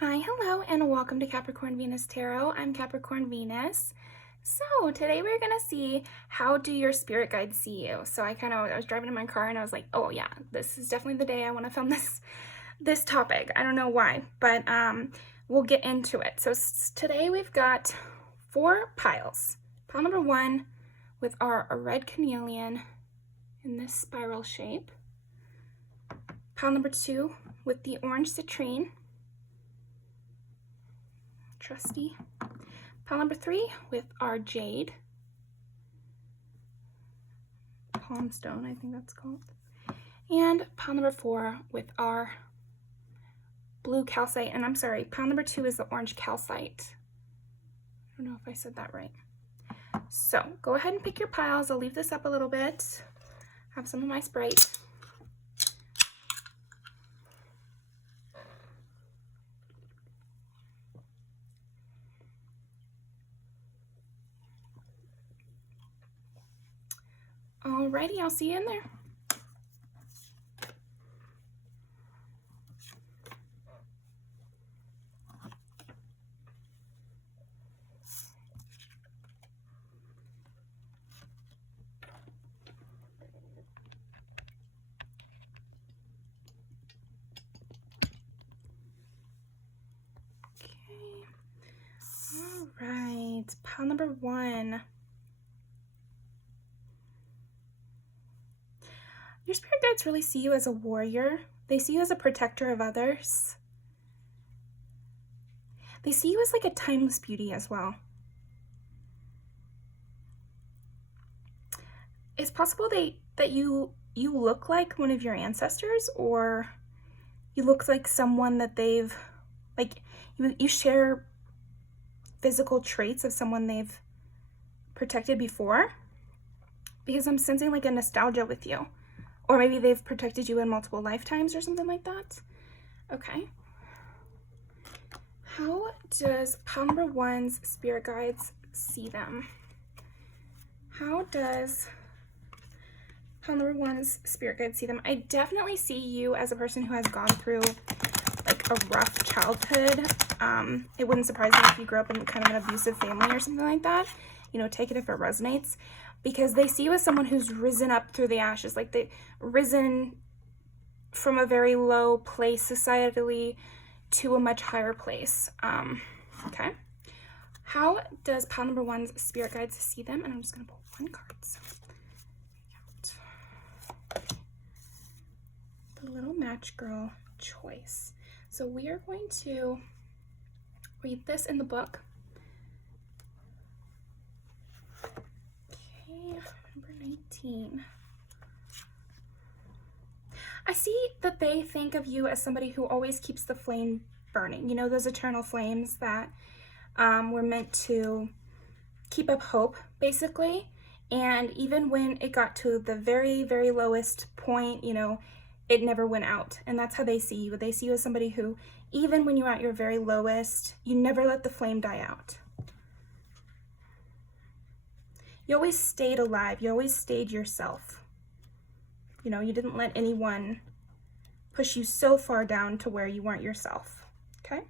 Hi, hello, and welcome to Capricorn Venus Tarot. I'm Capricorn Venus. So today we're gonna see how do your spirit guides see you. So I was driving in my car and I was like, oh yeah, this is definitely the day I want to film this topic. I don't know why, but we'll get into it. So today we've got 4 piles. Pile number 1 with our red chameleon in this spiral shape. Pile number 2 with the orange citrine. Trusty. Pile number 3 with our jade, palm stone, I think that's called, and pile number 4 with our blue calcite. And I'm sorry, pile number 2 is the orange calcite. I don't know if I said that right. So go ahead and pick your piles. I'll leave this up a little bit. Have some of my Sprite. Alrighty, I'll see you in there. Okay. Alright, pile number 1. Your spirit guides really see you as a warrior. They see you as a protector of others. They see you as like a timeless beauty as well. It's possible that you look like one of your ancestors, or you look like someone that they've, like, you share physical traits of someone they've protected before, because I'm sensing like a nostalgia with you. Or maybe they've protected you in multiple lifetimes or something like that. Okay. How does pile number 1's spirit guides see them? How does pile number 1's spirit guides see them? I definitely see you as a person who has gone through like a rough childhood. It wouldn't surprise me if you grew up in kind of an abusive family or something like that. You know, take it if it resonates. Because they see you as someone who's risen up through the ashes, like they've risen from a very low place societally to a much higher place. Okay. How does pile number 1's spirit guides see them? And I'm just going to pull 1 card. So, the little match girl choice. So we are going to read this in the book. Number 19. I see that they think of you as somebody who always keeps the flame burning. You know, those eternal flames that were meant to keep up hope, basically. And even when it got to the very, very lowest point, you know, it never went out. And that's how they see you. They see you as somebody who, even when you're at your very lowest, you never let the flame die out. You always stayed alive. You always stayed yourself. You know, you didn't let anyone push you so far down to where you weren't yourself. Okay?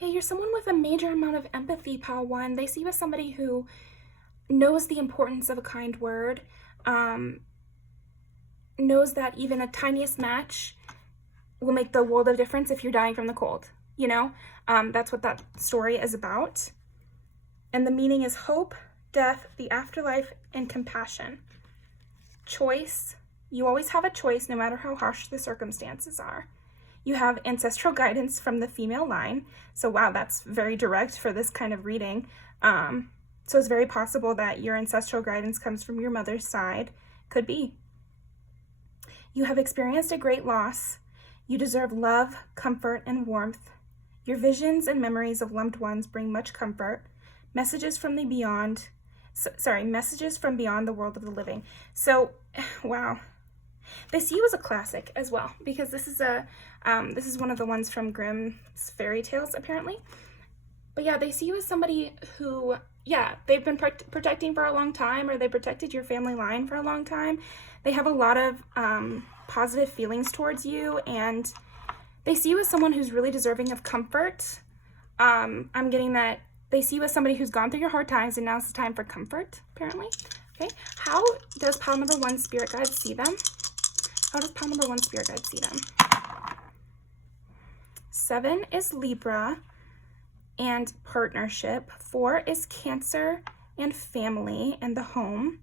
Yeah, you're someone with a major amount of empathy, pile 1. They see you as somebody who knows the importance of a kind word, knows that even the tiniest match will make the world of difference if you're dying from the cold, you know? That's what that story is about. And the meaning is hope, death, the afterlife, and compassion. Choice. You always have a choice no matter how harsh the circumstances are. You have ancestral guidance from the female line. So wow, that's very direct for this kind of reading. So it's very possible that your ancestral guidance comes from your mother's side. Could be. You have experienced a great loss. You deserve love, comfort, and warmth. Your visions and memories of loved ones bring much comfort. Messages from the beyond. Messages from beyond the world of the living. So, wow. They see you as a classic as well, because this is one of the ones from Grimm's fairy tales, apparently. But yeah, they see you as somebody who, yeah, they've been protecting for a long time, or they protected your family line for a long time. They have a lot of positive feelings towards you, and they see you as someone who's really deserving of comfort. I'm getting that they see you as somebody who's gone through your hard times, and now's the time for comfort, apparently. Okay, how does pile number 1 spirit guide see them? How does pile number 1 spirit guide see them? 7 is Libra and partnership. 4 is Cancer and family and the home.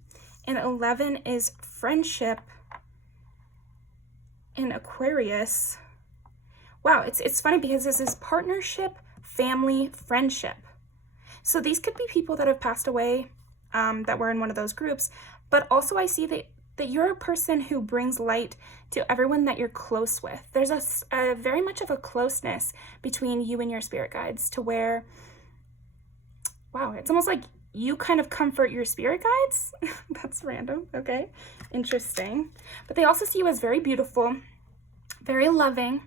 And 11 is friendship and Aquarius. Wow, it's funny because this is partnership, family, friendship. So these could be people that have passed away that were in one of those groups, but also I see that you're a person who brings light to everyone that you're close with. There's a very much of a closeness between you and your spirit guides, to where, wow, it's almost like you kind of comfort your spirit guides. That's random. Okay, interesting. But they also see you as very beautiful, very loving,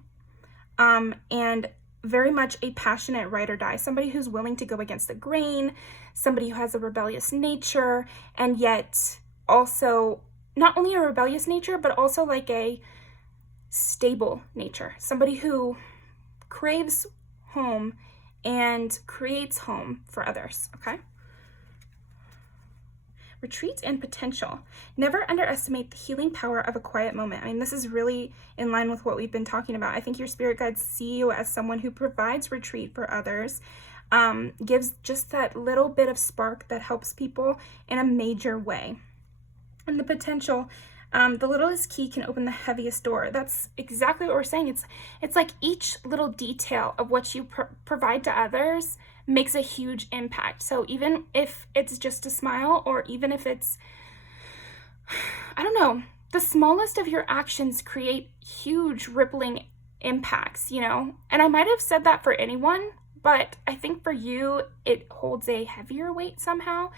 and very much a passionate ride or die, somebody who's willing to go against the grain, somebody who has a rebellious nature, and yet also not only a rebellious nature, but also like a stable nature, somebody who craves home and creates home for others. Okay. Retreat and potential. Never underestimate the healing power of a quiet moment. I mean, this is really in line with what we've been talking about. I think your spirit guides see you as someone who provides retreat for others, gives just that little bit of spark that helps people in a major way. And the potential, the littlest key can open the heaviest door. That's exactly what we're saying. It's like each little detail of what you provide to others makes a huge impact. So even if it's just a smile, or even if it's, I don't know, the smallest of your actions create huge rippling impacts, you know? And I might have said that for anyone, but I think for you, it holds a heavier weight somehow.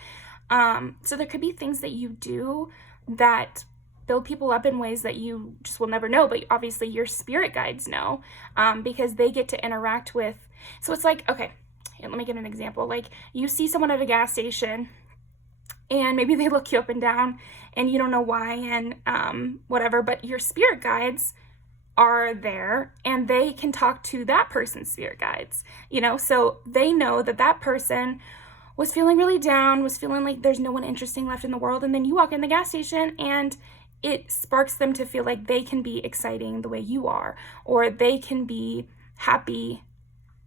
So there could be things that you do that build people up in ways that you just will never know, but obviously your spirit guides know, because they get to interact with. So it's like, okay, let me give an example. Like, you see someone at a gas station and maybe they look you up and down and you don't know why, and whatever, but your spirit guides are there and they can talk to that person's spirit guides, you know? So they know that that person was feeling really down, was feeling like there's no one interesting left in the world, and then you walk in the gas station and it sparks them to feel like they can be exciting the way you are, or they can be happy.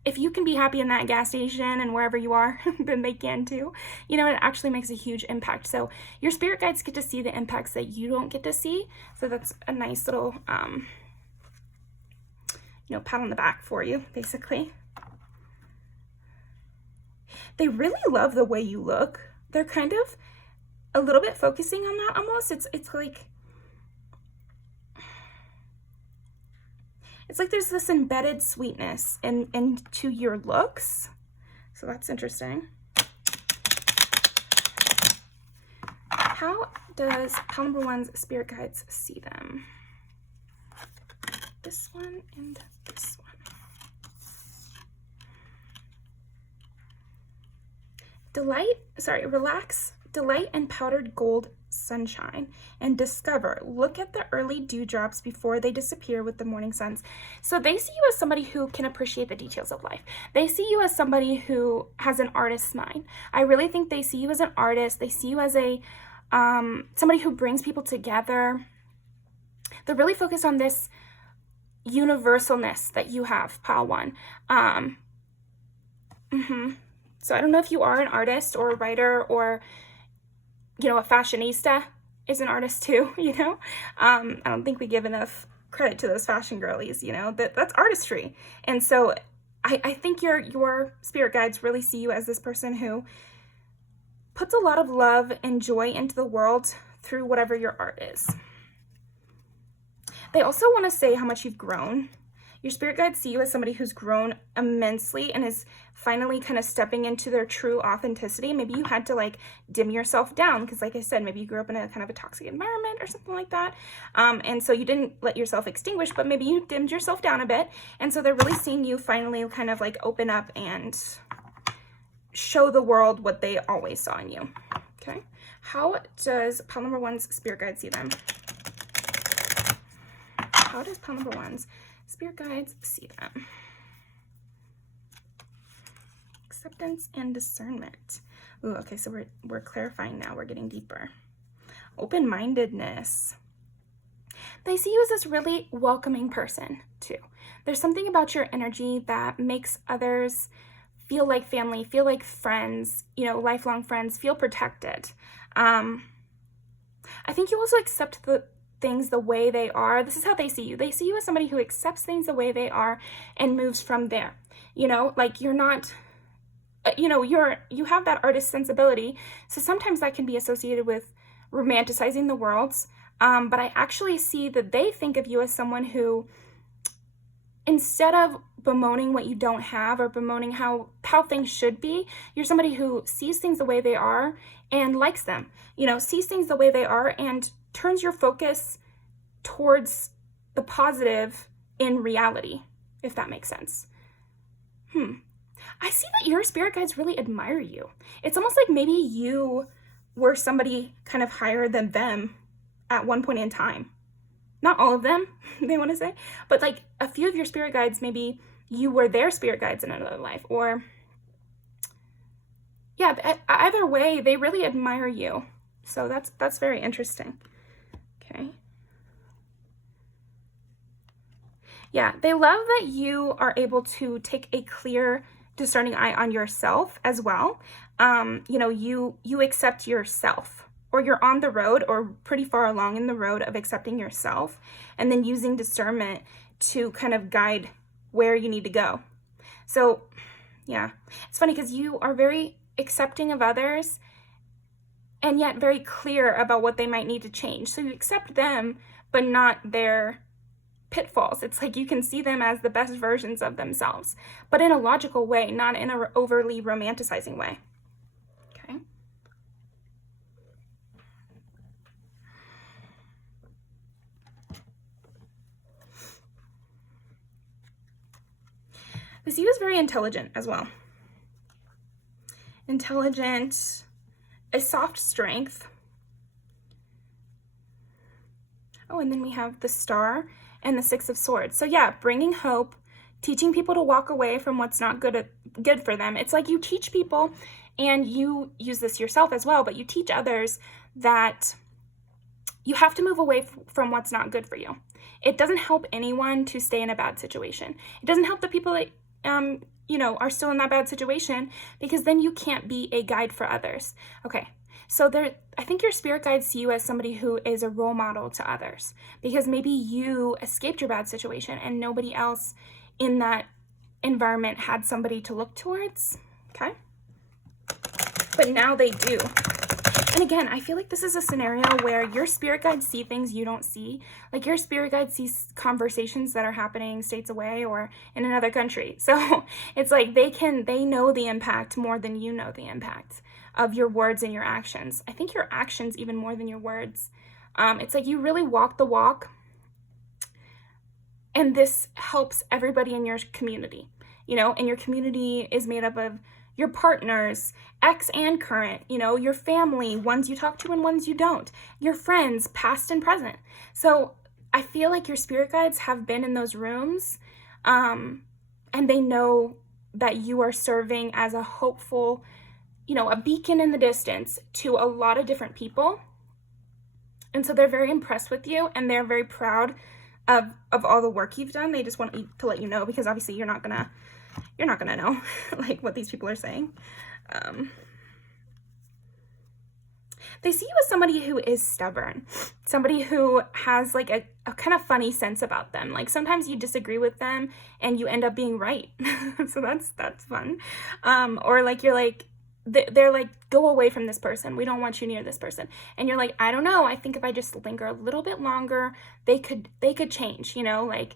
If you can be happy in that gas station and wherever you are, then they can too. You know, it actually makes a huge impact. So your spirit guides get to see the impacts that you don't get to see. So that's a nice little, pat on the back for you, basically. They really love the way you look. They're kind of a little bit focusing on that almost. It's like there's this embedded sweetness into your looks. So that's interesting. How does pile number 1's spirit guides see them? This one and this one. Relax, delight in powdered gold sunshine, and discover. Look at the early dewdrops before they disappear with the morning suns. So they see you as somebody who can appreciate the details of life. They see you as somebody who has an artist's mind. I really think they see you as an artist. They see you as a somebody who brings people together. They're really focused on this universalness that you have, pile 1. So I don't know if you are an artist or a writer, or, you know, a fashionista is an artist too, you know? I don't think we give enough credit to those fashion girlies, you know? That's artistry. And so I think your spirit guides really see you as this person who puts a lot of love and joy into the world through whatever your art is. They also want to say how much you've grown. Your spirit guides see you as somebody who's grown immensely and is finally kind of stepping into their true authenticity. Maybe you had to like dim yourself down because, like I said, maybe you grew up in a kind of a toxic environment or something like that. And so you didn't let yourself extinguish, but maybe you dimmed yourself down a bit. And so they're really seeing you finally kind of like open up and show the world what they always saw in you. Okay. How does pile number one's spirit guide see them? How does pile number one's spirit guides see them? Acceptance and discernment. Ooh, okay, so we're clarifying now. We're getting deeper. Open-mindedness. They see you as this really welcoming person, too. There's something about your energy that makes others feel like family, feel like friends, you know, lifelong friends, feel protected. I think you also accept the things the way they are. This is how they see you. They see you as somebody who accepts things the way they are and moves from there. You know, like you're not, you know, you have that artist sensibility. So sometimes that can be associated with romanticizing the worlds. But I actually see that they think of you as someone who, instead of bemoaning what you don't have or bemoaning how things should be, you're somebody who sees things the way they are and likes them, you know, sees things the way they are and turns your focus towards the positive in reality, if that makes sense. I see that your spirit guides really admire you. It's almost like maybe you were somebody kind of higher than them at one point in time. Not all of them, they want to say, but like a few of your spirit guides, maybe you were their spirit guides in another life, or yeah, either way, they really admire you. So that's very interesting. Okay. Yeah, they love that you are able to take a clear, discerning eye on yourself as well. You know, you accept yourself, or you're on the road or pretty far along in the road of accepting yourself and then using discernment to kind of guide where you need to go. So yeah, it's funny because you are very accepting of others and yet very clear about what they might need to change. So you accept them, but not their pitfalls. It's like you can see them as the best versions of themselves, but in a logical way, not in an overly romanticizing way. Okay. This you is very intelligent as well. Intelligent, a soft strength. Oh, and then we have the Star and the Six of Swords. So yeah, bringing hope, teaching people to walk away from what's not good for them. It's like you teach people, and you use this yourself as well, but you teach others that you have to move away from what's not good for you. It doesn't help anyone to stay in a bad situation. It doesn't help the people that you know, are still in that bad situation, because then you can't be a guide for others. Okay, so I think your spirit guides see you as somebody who is a role model to others, because maybe you escaped your bad situation and nobody else in that environment had somebody to look towards. Okay, but now they do. And again, I feel like this is a scenario where your spirit guides see things you don't see. Like your spirit guide sees conversations that are happening states away or in another country. So it's like they know the impact more than you know the impact of your words and your actions. I think your actions even more than your words. It's like you really walk the walk, and this helps everybody in your community, you know, and your community is made up of your partners, ex and current, you know, your family, ones you talk to and ones you don't, your friends, past and present. So I feel like your spirit guides have been in those rooms, and they know that you are serving as a hopeful, you know, a beacon in the distance to a lot of different people. And so they're very impressed with you, and they're very proud of all the work you've done. They just want to let you know, because obviously you're not gonna know like what these people are saying. They see you as somebody who is stubborn, somebody who has like a kind of funny sense about them. Like sometimes you disagree with them and you end up being right. So that's fun. Or like you're like, they're like, go away from this person. We don't want you near this person. And you're like, I don't know. I think if I just linger a little bit longer, they could change, you know, like,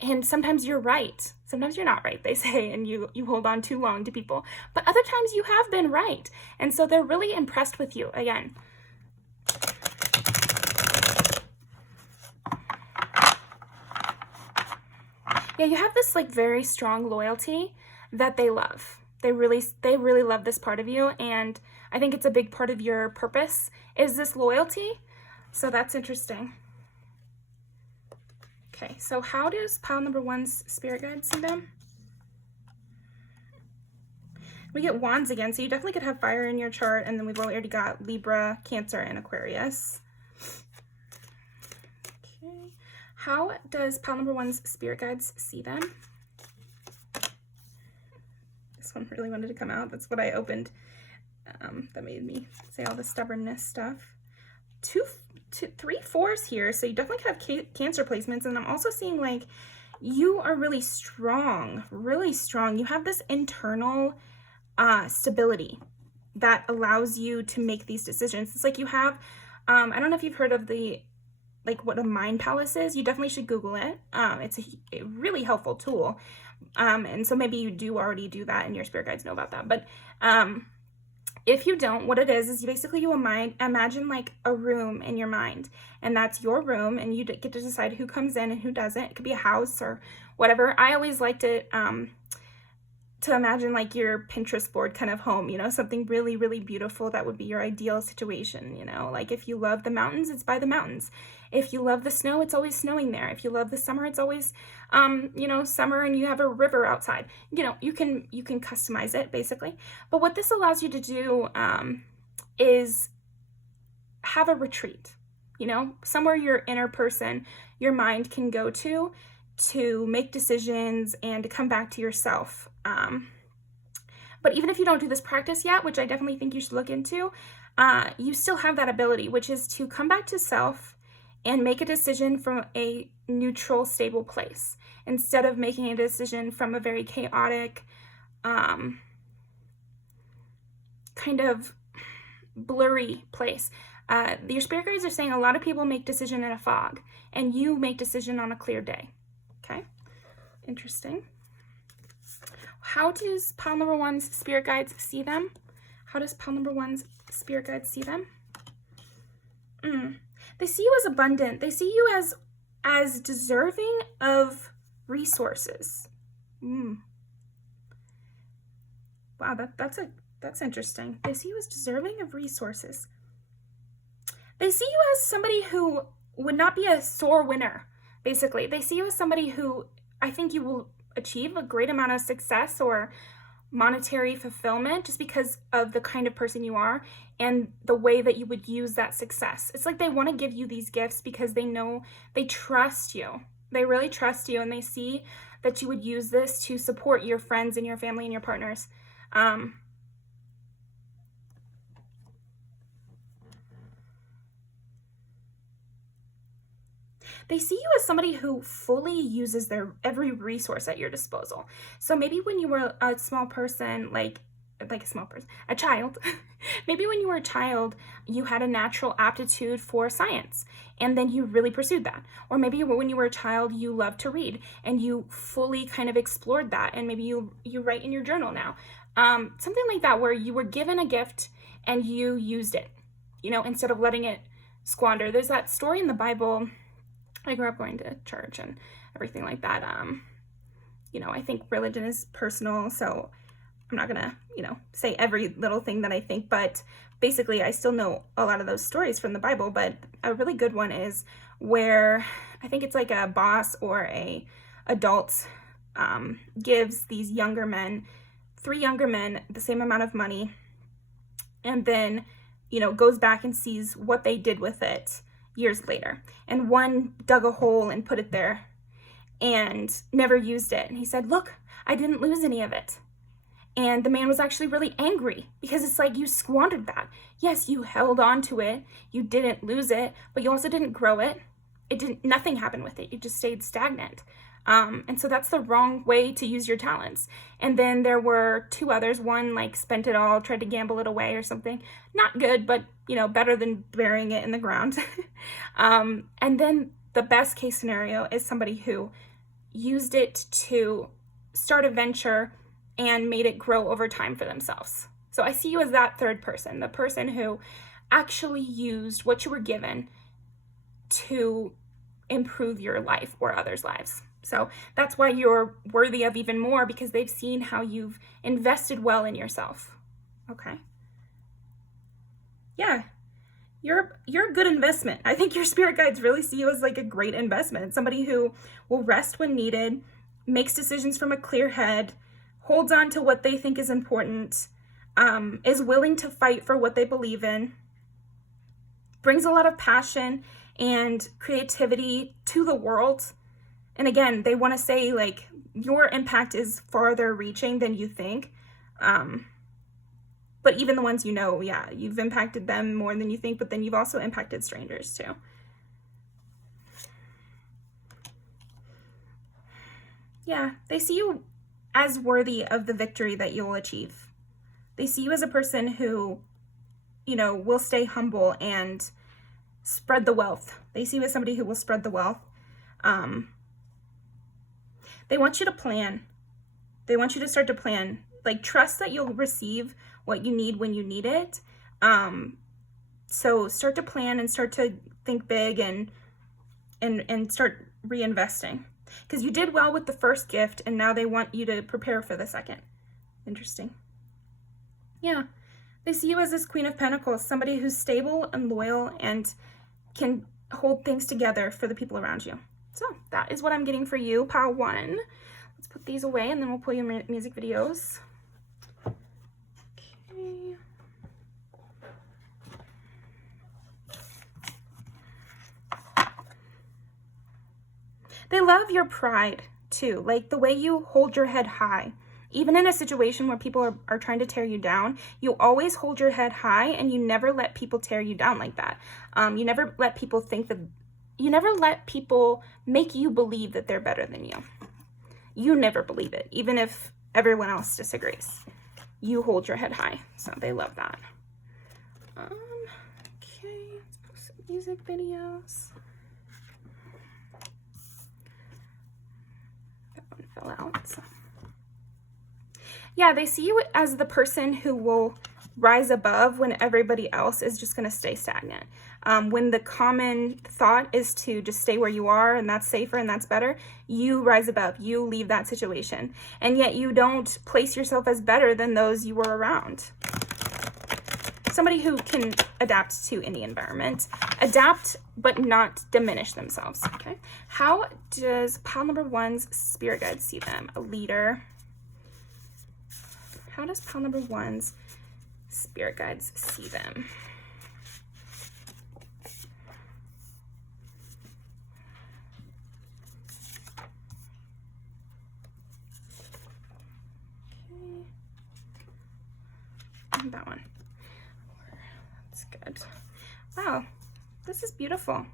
and sometimes you're right. Sometimes you're not right, they say, and you hold on too long to people. But other times you have been right. And so they're really impressed with you again. Yeah, you have this like very strong loyalty. that they love. They really love this part of you, and I think it's a big part of your purpose is this loyalty. So that's interesting. Okay, so how does pile number one's spirit guide see them? We get wands again, so you definitely could have fire in your chart, and then we've already got Libra, Cancer, and Aquarius. Okay, how does pile number one's spirit guides see them? This one really wanted to come out. That's what I opened. That made me say all the stubbornness stuff. Three fours here, so you definitely could have Cancer placements, and I'm also seeing like you are really strong, really strong. You have this internal stability that allows you to make these decisions. It's like you have, I don't know if you've heard of what a mind palace is. You definitely should Google it. It's a really helpful tool. And so maybe you do already do that and your spirit guides know about that. But if you don't, what it is you imagine like a room in your mind, and that's your room, and you get to decide who comes in and who doesn't. It could be a house or whatever. I always liked it to imagine like your Pinterest board kind of home, you know, something really, really beautiful that would be your ideal situation, you know, like if you love the mountains, it's by the mountains. If you love the snow, it's always snowing there. If you love the summer, it's always, you know, summer and you have a river outside. You know, you can customize it basically. But what this allows you to do is have a retreat, you know, somewhere your inner person, your mind can go to make decisions and to come back to yourself. But even if you don't do this practice yet, which I definitely think you should look into, you still have that ability, which is to come back to self and make a decision from a neutral, stable place instead of making a decision from a very chaotic, kind of blurry place. Your spirit guides are saying a lot of people make decision in a fog, and you make decision on a clear day. Okay, interesting. How does pile number one's spirit guides see them? How does pile number one's spirit guides see them? They see you as abundant. They see you as deserving of resources. Wow, that's interesting. They see you as deserving of resources. They see you as somebody who would not be a sore winner, basically. They see you as somebody who I think you will achieve a great amount of success or monetary fulfillment just because of the kind of person you are and the way that you would use that success. It's like they want to give you these gifts because they know, they trust you. They really trust you, and they see that you would use this to support your friends and your family and your partners. They see you as somebody who fully uses their every resource at your disposal. So maybe when you were a small person, a child, maybe when you were a child, you had a natural aptitude for science, and then you really pursued that. Or maybe when you were a child, you loved to read, and you fully kind of explored that, and maybe you write in your journal now. Something like that, where you were given a gift and you used it, you know, instead of letting it squander. There's that story in the Bible. I grew up going to church and everything like that. You know, I think religion is personal, so I'm not gonna, you know, say every little thing that I think, but basically I still know a lot of those stories from the Bible. But a really good one is where I think it's like a boss or a adult gives these younger men, 3 younger men, the same amount of money, and then, you know, goes back and sees what they did with it years later. And one dug a hole and put it there and never used it. And he said, "Look, I didn't lose any of it." And the man was actually really angry because it's like, you squandered that. Yes, you held on to it. You didn't lose it, but you also didn't grow it. Nothing happened with it. You just stayed stagnant. And so that's the wrong way to use your talents. And then there were 2 others. One like spent it all, tried to gamble it away or something. Not good, but you know, better than burying it in the ground. And then the best case scenario is somebody who used it to start a venture and made it grow over time for themselves. So I see you as that third person, the person who actually used what you were given to improve your life or others' lives. So that's why you're worthy of even more, because they've seen how you've invested well in yourself. Okay. Yeah. You're a good investment. I think your spirit guides really see you as like a great investment. Somebody who will rest when needed, makes decisions from a clear head, holds on to what they think is important, is willing to fight for what they believe in, brings a lot of passion and creativity to the world. And again, they want to say like your impact is farther reaching than you think. But even the ones you know, yeah, you've impacted them more than you think, but then you've also impacted strangers too. Yeah, they see you as worthy of the victory that you'll achieve. They see you as a person who, you know, will stay humble and spread the wealth. They see you as somebody who will spread the wealth. They want you to plan. They want you to start to plan. Like, trust that you'll receive what you need when you need it. So start to plan and start to think big and start reinvesting. Because you did well with the first gift, and now they want you to prepare for the second. Interesting. Yeah. They see you as this Queen of Pentacles, somebody who's stable and loyal and can hold things together for the people around you. So that is what I'm getting for you, pile 1. Let's put these away, and then we'll pull your music videos. Okay. They love your pride too, like the way you hold your head high. Even in a situation where people are trying to tear you down, you always hold your head high, and you never let people tear you down like that. You never let people think that, you never let people make you believe that they're better than you. You never believe it, even if everyone else disagrees. You hold your head high, so they love that. Okay, let's post some music videos. That one fell out. So. Yeah, they see you as the person who will rise above when everybody else is just going to stay stagnant. When the common thought is to just stay where you are, and that's safer and that's better, you rise above, you leave that situation. And yet you don't place yourself as better than those you were around. Somebody who can adapt to any environment, adapt but not diminish themselves. Okay. How does pile number 1's spirit guide see them? A leader. How does pile number 1's spirit guides see them? Okay. That one. That's good. Wow, this is beautiful.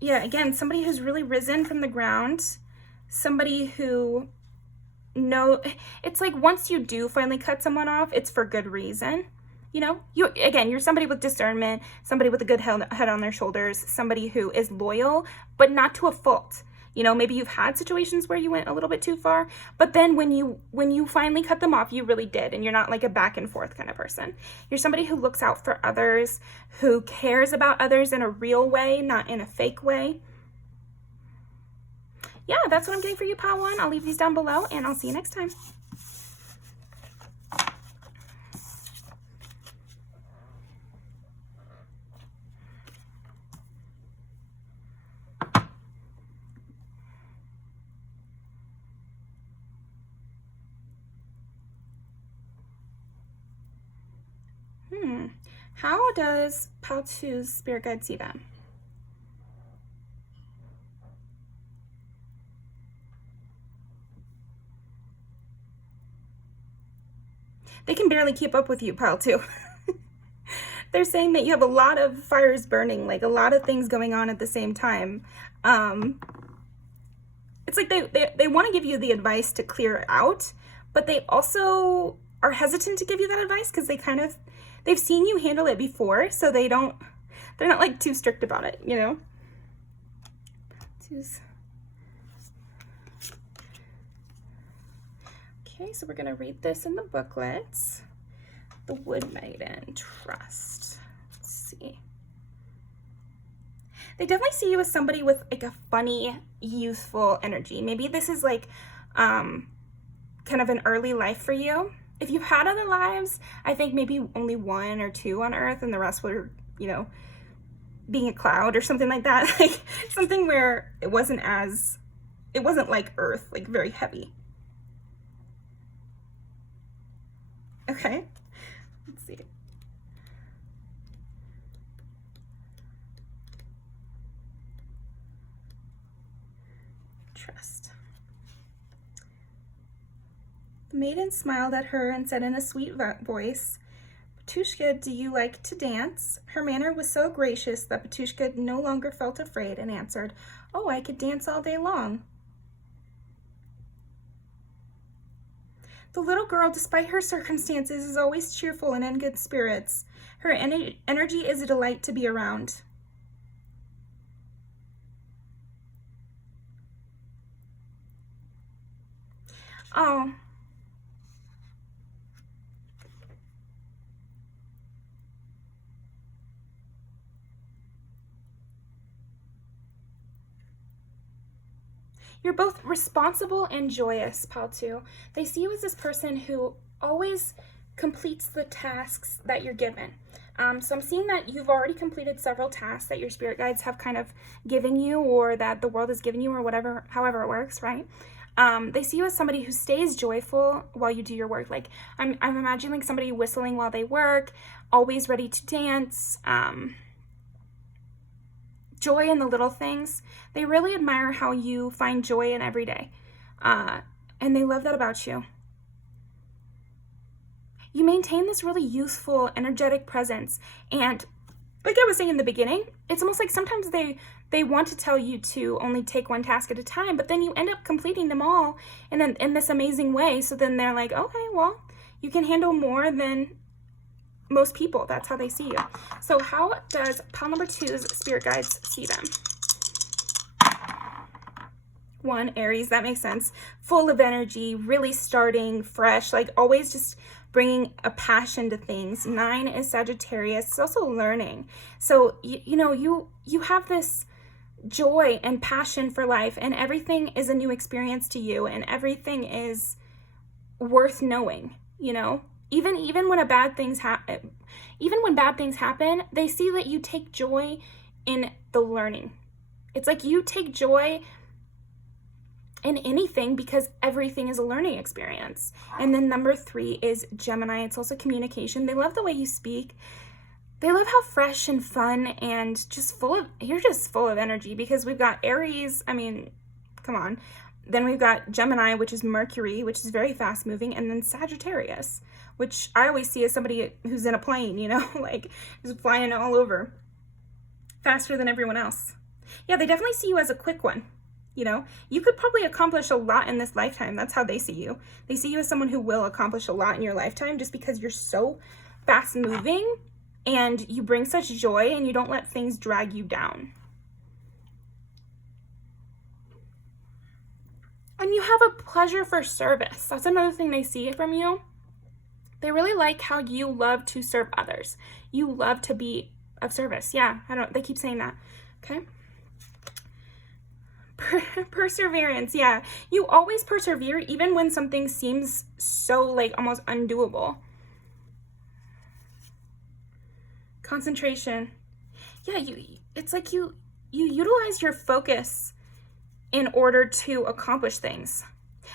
Yeah, again, somebody who's really risen from the ground, somebody who it's like once you do finally cut someone off, it's for good reason. You know, you're somebody with discernment, somebody with a good head on their shoulders, somebody who is loyal, but not to a fault. You know, maybe you've had situations where you went a little bit too far, but then when you finally cut them off, you really did, and you're not like a back and forth kind of person. You're somebody who looks out for others, who cares about others in a real way, not in a fake way. Yeah, that's what I'm getting for you, pile 1. I'll leave these down below, and I'll see you next time. How does pile 2's spirit guide see them? They can barely keep up with you, pile 2. They're saying that you have a lot of fires burning, like a lot of things going on at the same time. It's like they want to give you the advice to clear out, but they also are hesitant to give you that advice because they've seen you handle it before, so they're not like too strict about it, you know? Okay, so we're going to read this in the booklets. The Wood Maiden, trust. Let's see. They definitely see you as somebody with like a funny, youthful energy. Maybe this is like kind of an early life for you. If you've had other lives, I think maybe only 1 or 2 on Earth and the rest were, you know, being a cloud or something like that. Like something where it wasn't like Earth, like very heavy. Okay, let's see. Trust. The maiden smiled at her and said in a sweet voice, "Batushka, do you like to dance?" Her manner was so gracious that Batushka no longer felt afraid and answered, "Oh, I could dance all day long." The little girl, despite her circumstances, is always cheerful and in good spirits. Her energy is a delight to be around. Oh. You're both responsible and joyous, Pal 2. They see you as this person who always completes the tasks that you're given. So I'm seeing that you've already completed several tasks that your spirit guides have kind of given you, or that the world has given you, or whatever, however it works, right? They see you as somebody who stays joyful while you do your work. Like I'm imagining like somebody whistling while they work, always ready to dance, joy in the little things. They really admire how you find joy in every day. And they love that about you. You maintain this really youthful, energetic presence. And like I was saying in the beginning, it's almost like sometimes they want to tell you to only take one task at a time, but then you end up completing them all in this amazing way. So then they're like, okay, well, you can handle more than most people. That's how they see you. So how does Pal number 2's spirit guides see them? 1, Aries, that makes sense. Full of energy, really starting fresh, like always just bringing a passion to things. 9 is Sagittarius. It's also learning. So, you have this joy and passion for life, and everything is a new experience to you, and everything is worth knowing, Even when bad things happen, they see that you take joy in the learning. It's like you take joy in anything because everything is a learning experience. And then number 3 is Gemini. It's also communication. They love the way you speak. They love how fresh and fun and you're just full of energy, because we've got Aries. I mean, come on. Then we've got Gemini, which is Mercury, which is very fast moving. And then Sagittarius, which I always see as somebody who's in a plane, like just flying all over faster than everyone else. Yeah, they definitely see you as a quick one. You could probably accomplish a lot in this lifetime. That's how they see you. They see you as someone who will accomplish a lot in your lifetime, just because you're so fast moving and you bring such joy and you don't let things drag you down. And you have a pleasure for service. That's another thing they see from you. They really like how you love to serve others. You love to be of service. Yeah, they keep saying that. Okay. Perseverance. Yeah, you always persevere even when something seems so like almost undoable. Concentration. Yeah, it's like you utilize your focus in order to accomplish things,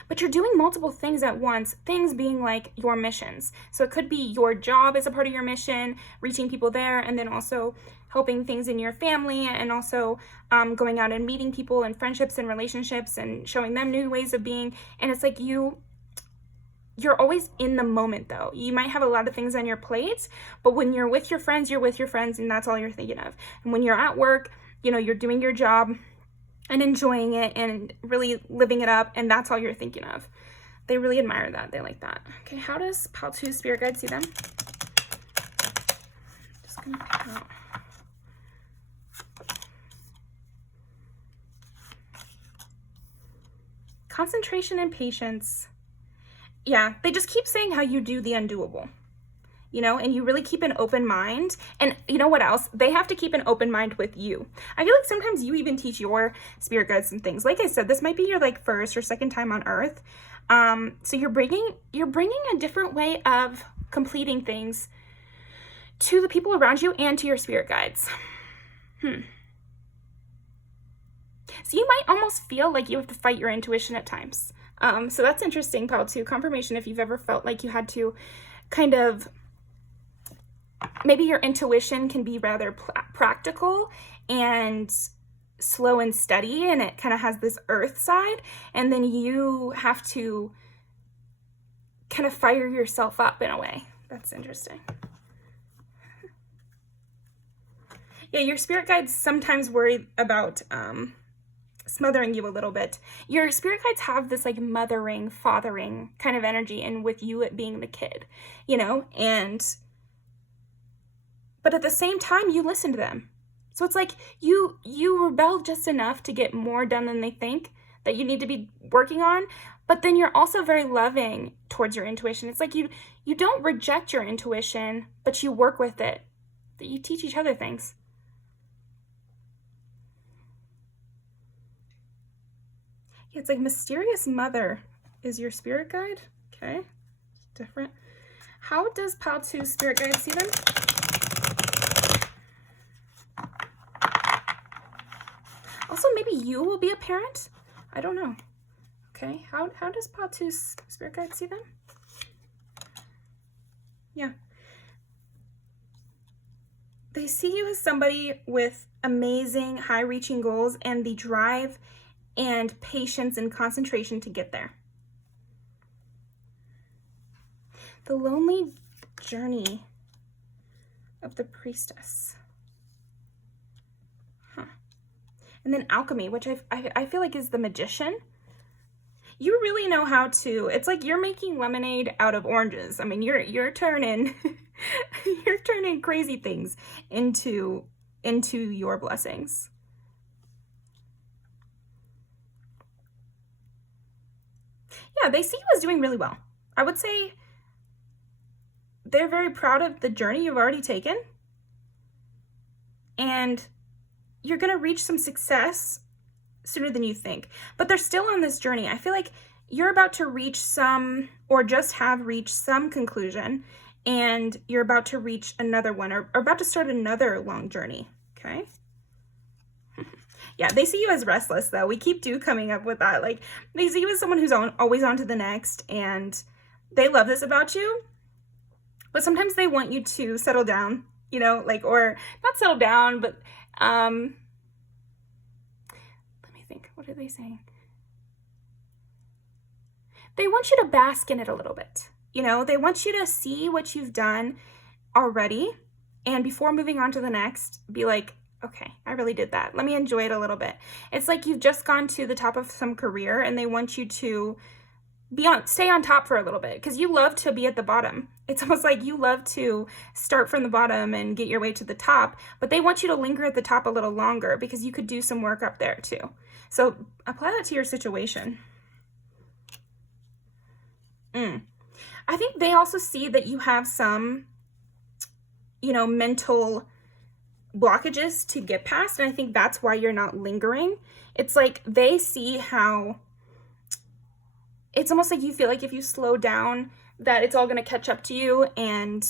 but you're doing multiple things at once, things being like your missions. So it could be your job as a part of your mission, reaching people there, and then also helping things in your family, and also going out and meeting people and friendships and relationships and showing them new ways of being. And it's like you're always in the moment, though. You might have a lot of things on your plate, but when you're with your friends, and that's all you're thinking of. And when you're at work, you're doing your job and enjoying it and really living it up, and that's all you're thinking of. They really admire that. They like that. Okay, how does Pal 2's spirit guide see them? Just gonna pick out. Concentration and patience. Yeah, they just keep saying how you do the undoable. you know, and you really keep an open mind. And you know what else? They have to keep an open mind with you. I feel like sometimes you even teach your spirit guides some things. Like I said, this might be your like first or second time on earth. So you're bringing a different way of completing things to the people around you and to your spirit guides. So you might almost feel like you have to fight your intuition at times. So that's interesting, pile 2. Confirmation if you've ever felt like you had to kind of, maybe your intuition can be rather practical and slow and steady, and it kind of has this earth side, and then you have to kind of fire yourself up in a way. That's interesting. Yeah, your spirit guides sometimes worry about smothering you a little bit. Your spirit guides have this like mothering, fathering kind of energy, and with you it being the kid, you know, but at the same time you listen to them. So it's like you rebel just enough to get more done than they think that you need to be working on, but then you're also very loving towards your intuition. It's like you don't reject your intuition, but you work with it. That you teach each other things. It's like mysterious mother is your spirit guide. Okay, different. How does pile 2 spirit guide see them? Also, maybe you will be a parent. I don't know. Okay, how does pile 2's spirit guide see them? Yeah. They see you as somebody with amazing, high-reaching goals and the drive and patience and concentration to get there. The lonely journey of the priestess. And then alchemy, which I feel like is the magician. You really know how to, it's like you're making lemonade out of oranges. I mean, you're turning you're turning crazy things into your blessings. Yeah, they see you as doing really well. I would say they're very proud of the journey you've already taken. And you're going to reach some success sooner than you think. But they're still on this journey. I feel like you're about to reach some, or just have reached some conclusion, and you're about to reach another one, or about to start another long journey. Okay? Yeah, they see you as restless, though. We keep coming up with that. Like, they see you as someone who's always on to the next, and they love this about you. But sometimes they want you to settle down, you know, like, or not settle down, but let me think. What are they saying? They want you to bask in it a little bit. You know, they want you to see what you've done already, and before moving on to the next, be like, okay, I really did that. Let me enjoy it a little bit. It's like you've just gone to the top of some career, and they want you to stay on top for a little bit, because you love to be at the bottom. It's almost like you love to start from the bottom and get your way to the top, but they want you to linger at the top a little longer because you could do some work up there too. So apply that to your situation. I think they also see that you have some, you know, mental blockages to get past, and I think that's why you're not lingering. It's like they see how it's almost like you feel like if you slow down that it's all going to catch up to you, and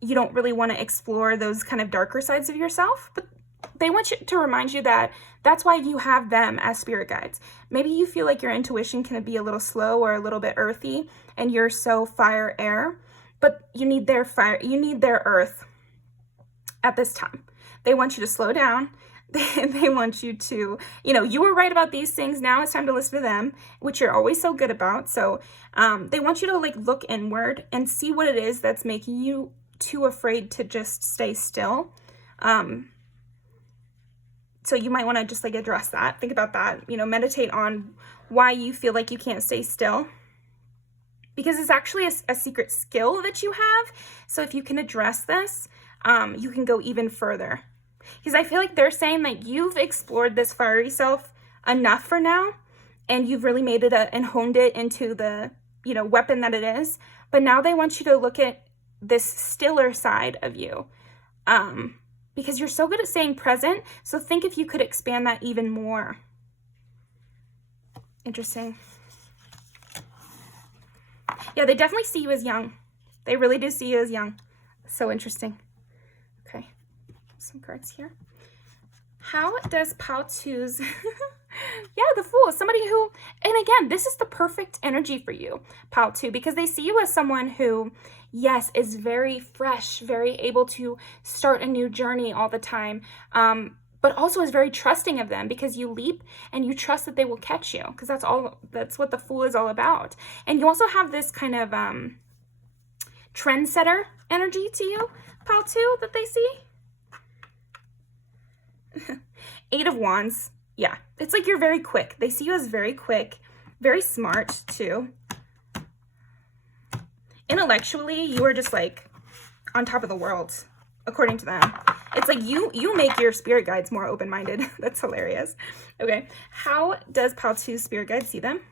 you don't really want to explore those kind of darker sides of yourself. But they want you to remind you that that's why you have them as spirit guides. Maybe you feel like your intuition can be a little slow or a little bit earthy, and you're so fire air, but you need their fire, you need their earth at this time. They want you to slow down. They want you to, you know, you were right about these things. Now it's time to listen to them, which you're always so good about. So they want you to like look inward and see what it is that's making you too afraid to just stay still. So you might want to just like address that. Think about that, you know, meditate on why you feel like you can't stay still, because it's actually a secret skill that you have. So if you can address this, you can go even further. Because I feel like they're saying that you've explored this fiery self enough for now, and you've really made it and honed it into the, you know, weapon that it is. But now they want you to look at this stiller side of you, because you're so good at staying present. So think if you could expand that even more. Interesting. Yeah, they definitely see you as young. They really do see you as young. So interesting. Okay, some cards here. How does Paltu's, yeah, the Fool, somebody who, and again, this is the perfect energy for you, Paltu, because they see you as someone who, yes, is very fresh, very able to start a new journey all the time, but also is very trusting of them, because you leap and you trust that they will catch you, because that's what the Fool is all about. And you also have this kind of trendsetter energy to you, Paltu, that they see. Eight of Wands. Yeah, it's like you're very quick. They see you as very quick, very smart too. Intellectually, you are just like on top of the world, according to them. It's like you make your spirit guides more open-minded. That's hilarious. Okay, how does Paltu's spirit guide see them?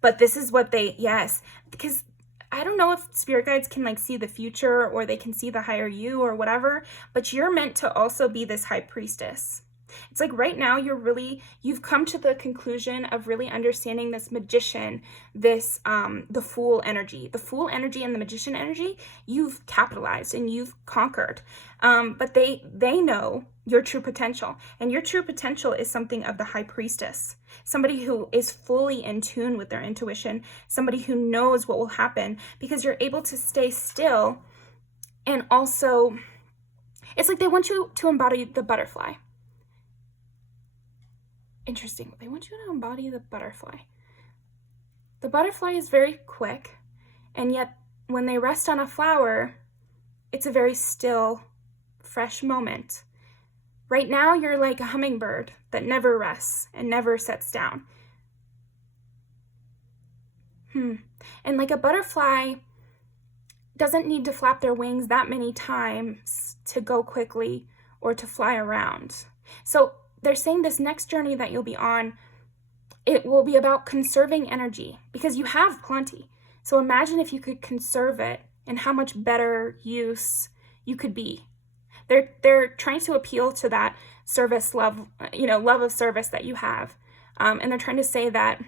But this is what they, yes, because I don't know if spirit guides can like see the future, or they can see the higher you or whatever, but you're meant to also be this high priestess. It's like right now you've come to the conclusion of really understanding this magician, this the Fool energy. The Fool energy and the magician energy, you've capitalized and you've conquered. But they know your true potential, and your true potential is something of the high priestess. Somebody who is fully in tune with their intuition, somebody who knows what will happen, because you're able to stay still. And also, it's like they want you to embody the butterfly. Interesting. They want you to embody the butterfly. The butterfly is very quick, and yet when they rest on a flower, it's a very still, fresh moment. Right now, you're like a hummingbird that never rests and never sets down. And like a butterfly doesn't need to flap their wings that many times to go quickly or to fly around. So they're saying this next journey that you'll be on, it will be about conserving energy, because you have plenty. So imagine if you could conserve it and how much better use you could be. They're trying to appeal to that service love, love of service that you have. And they're trying to say that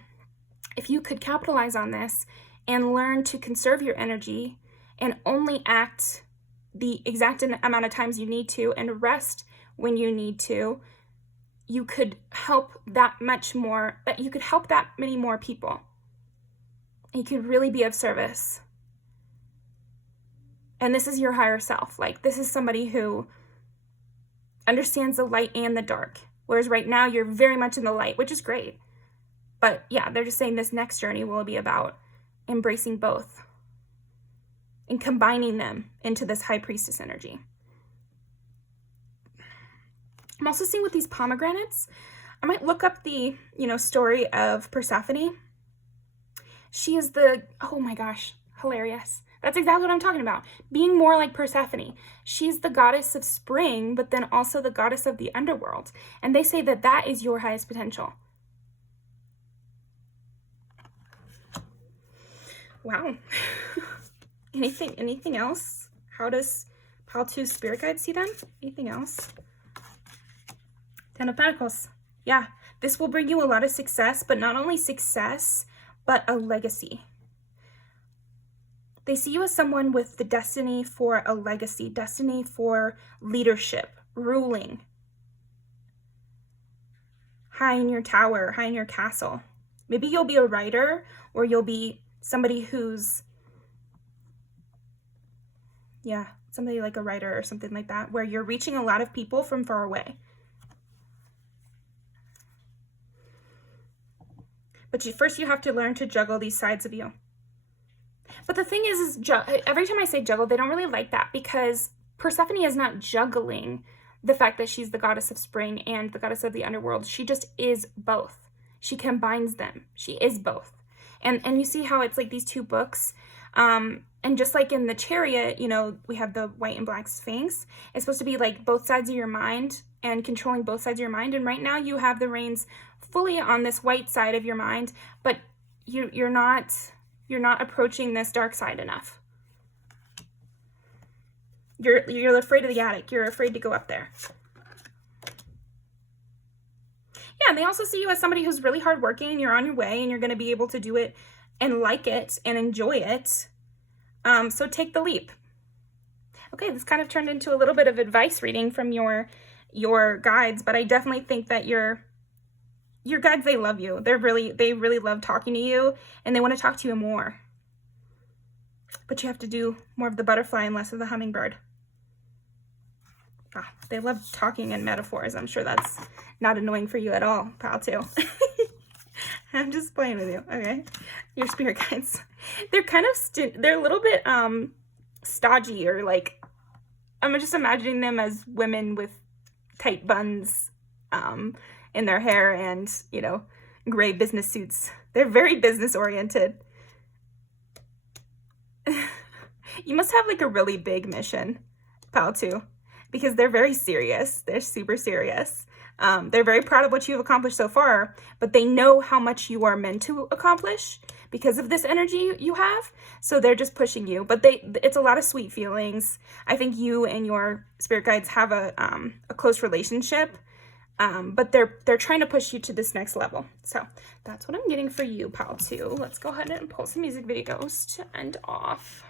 if you could capitalize on this and learn to conserve your energy and only act the exact amount of times you need to and rest when you need to, you could help that much more, that you could help that many more people. And you could really be of service. And this is your higher self. Like, this is somebody who understands the light and the dark. Whereas right now you're very much in the light, which is great. But yeah, they're just saying this next journey will be about embracing both and combining them into this high priestess energy. I'm also seeing with these pomegranates, I might look up the, story of Persephone. She is oh my gosh, hilarious. That's exactly what I'm talking about. Being more like Persephone. She's the goddess of spring, but then also the goddess of the underworld. And they say that that is your highest potential. Wow. Anything else? How does Paltu's spirit guide see them? Anything else? Ten of Pentacles. Yeah, this will bring you a lot of success, but not only success, but a legacy. They see you as someone with the destiny for a legacy, destiny for leadership, ruling. High in your tower, high in your castle. Maybe you'll be a writer, or you'll be somebody who's, somebody like a writer or something like that, where you're reaching a lot of people from far away. But first you have to learn to juggle these sides of you. But the thing is every time I say juggle, they don't really like that, because Persephone is not juggling the fact that she's the goddess of spring and the goddess of the underworld. She just is both. She combines them. She is both. And you see how it's like these two books. And just like in the Chariot, we have the white and black Sphinx. It's supposed to be like both sides of your mind and controlling both sides of your mind. And right now you have the reins fully on this white side of your mind, but you're not You're not approaching this dark side enough. You're afraid of the attic. You're afraid to go up there. Yeah, and they also see you as somebody who's really hardworking, and you're on your way, and you're going to be able to do it and like it and enjoy it. So take the leap. Okay, this kind of turned into a little bit of advice reading from your guides, but I definitely think that your guides, they love you. They really love talking to you, and they want to talk to you more. But you have to do more of the butterfly and less of the hummingbird. They love talking in metaphors. I'm sure that's not annoying for you at all, pal, too. I'm just playing with you, okay? Your spirit guides. They're kind of, they're a little bit stodgy, or like, I'm just imagining them as women with tight buns in their hair and, you know, gray business suits. They're very business oriented. You must have like a really big mission, pal, too, because they're very serious. They're super serious. They're very proud of what you've accomplished so far, but they know how much you are meant to accomplish because of this energy you have. So they're just pushing you, but it's a lot of sweet feelings. I think you and your spirit guides have a close relationship, but they're trying to push you to this next level. So that's what I'm getting for you, pal, too. Let's go ahead and pull some music videos to end off.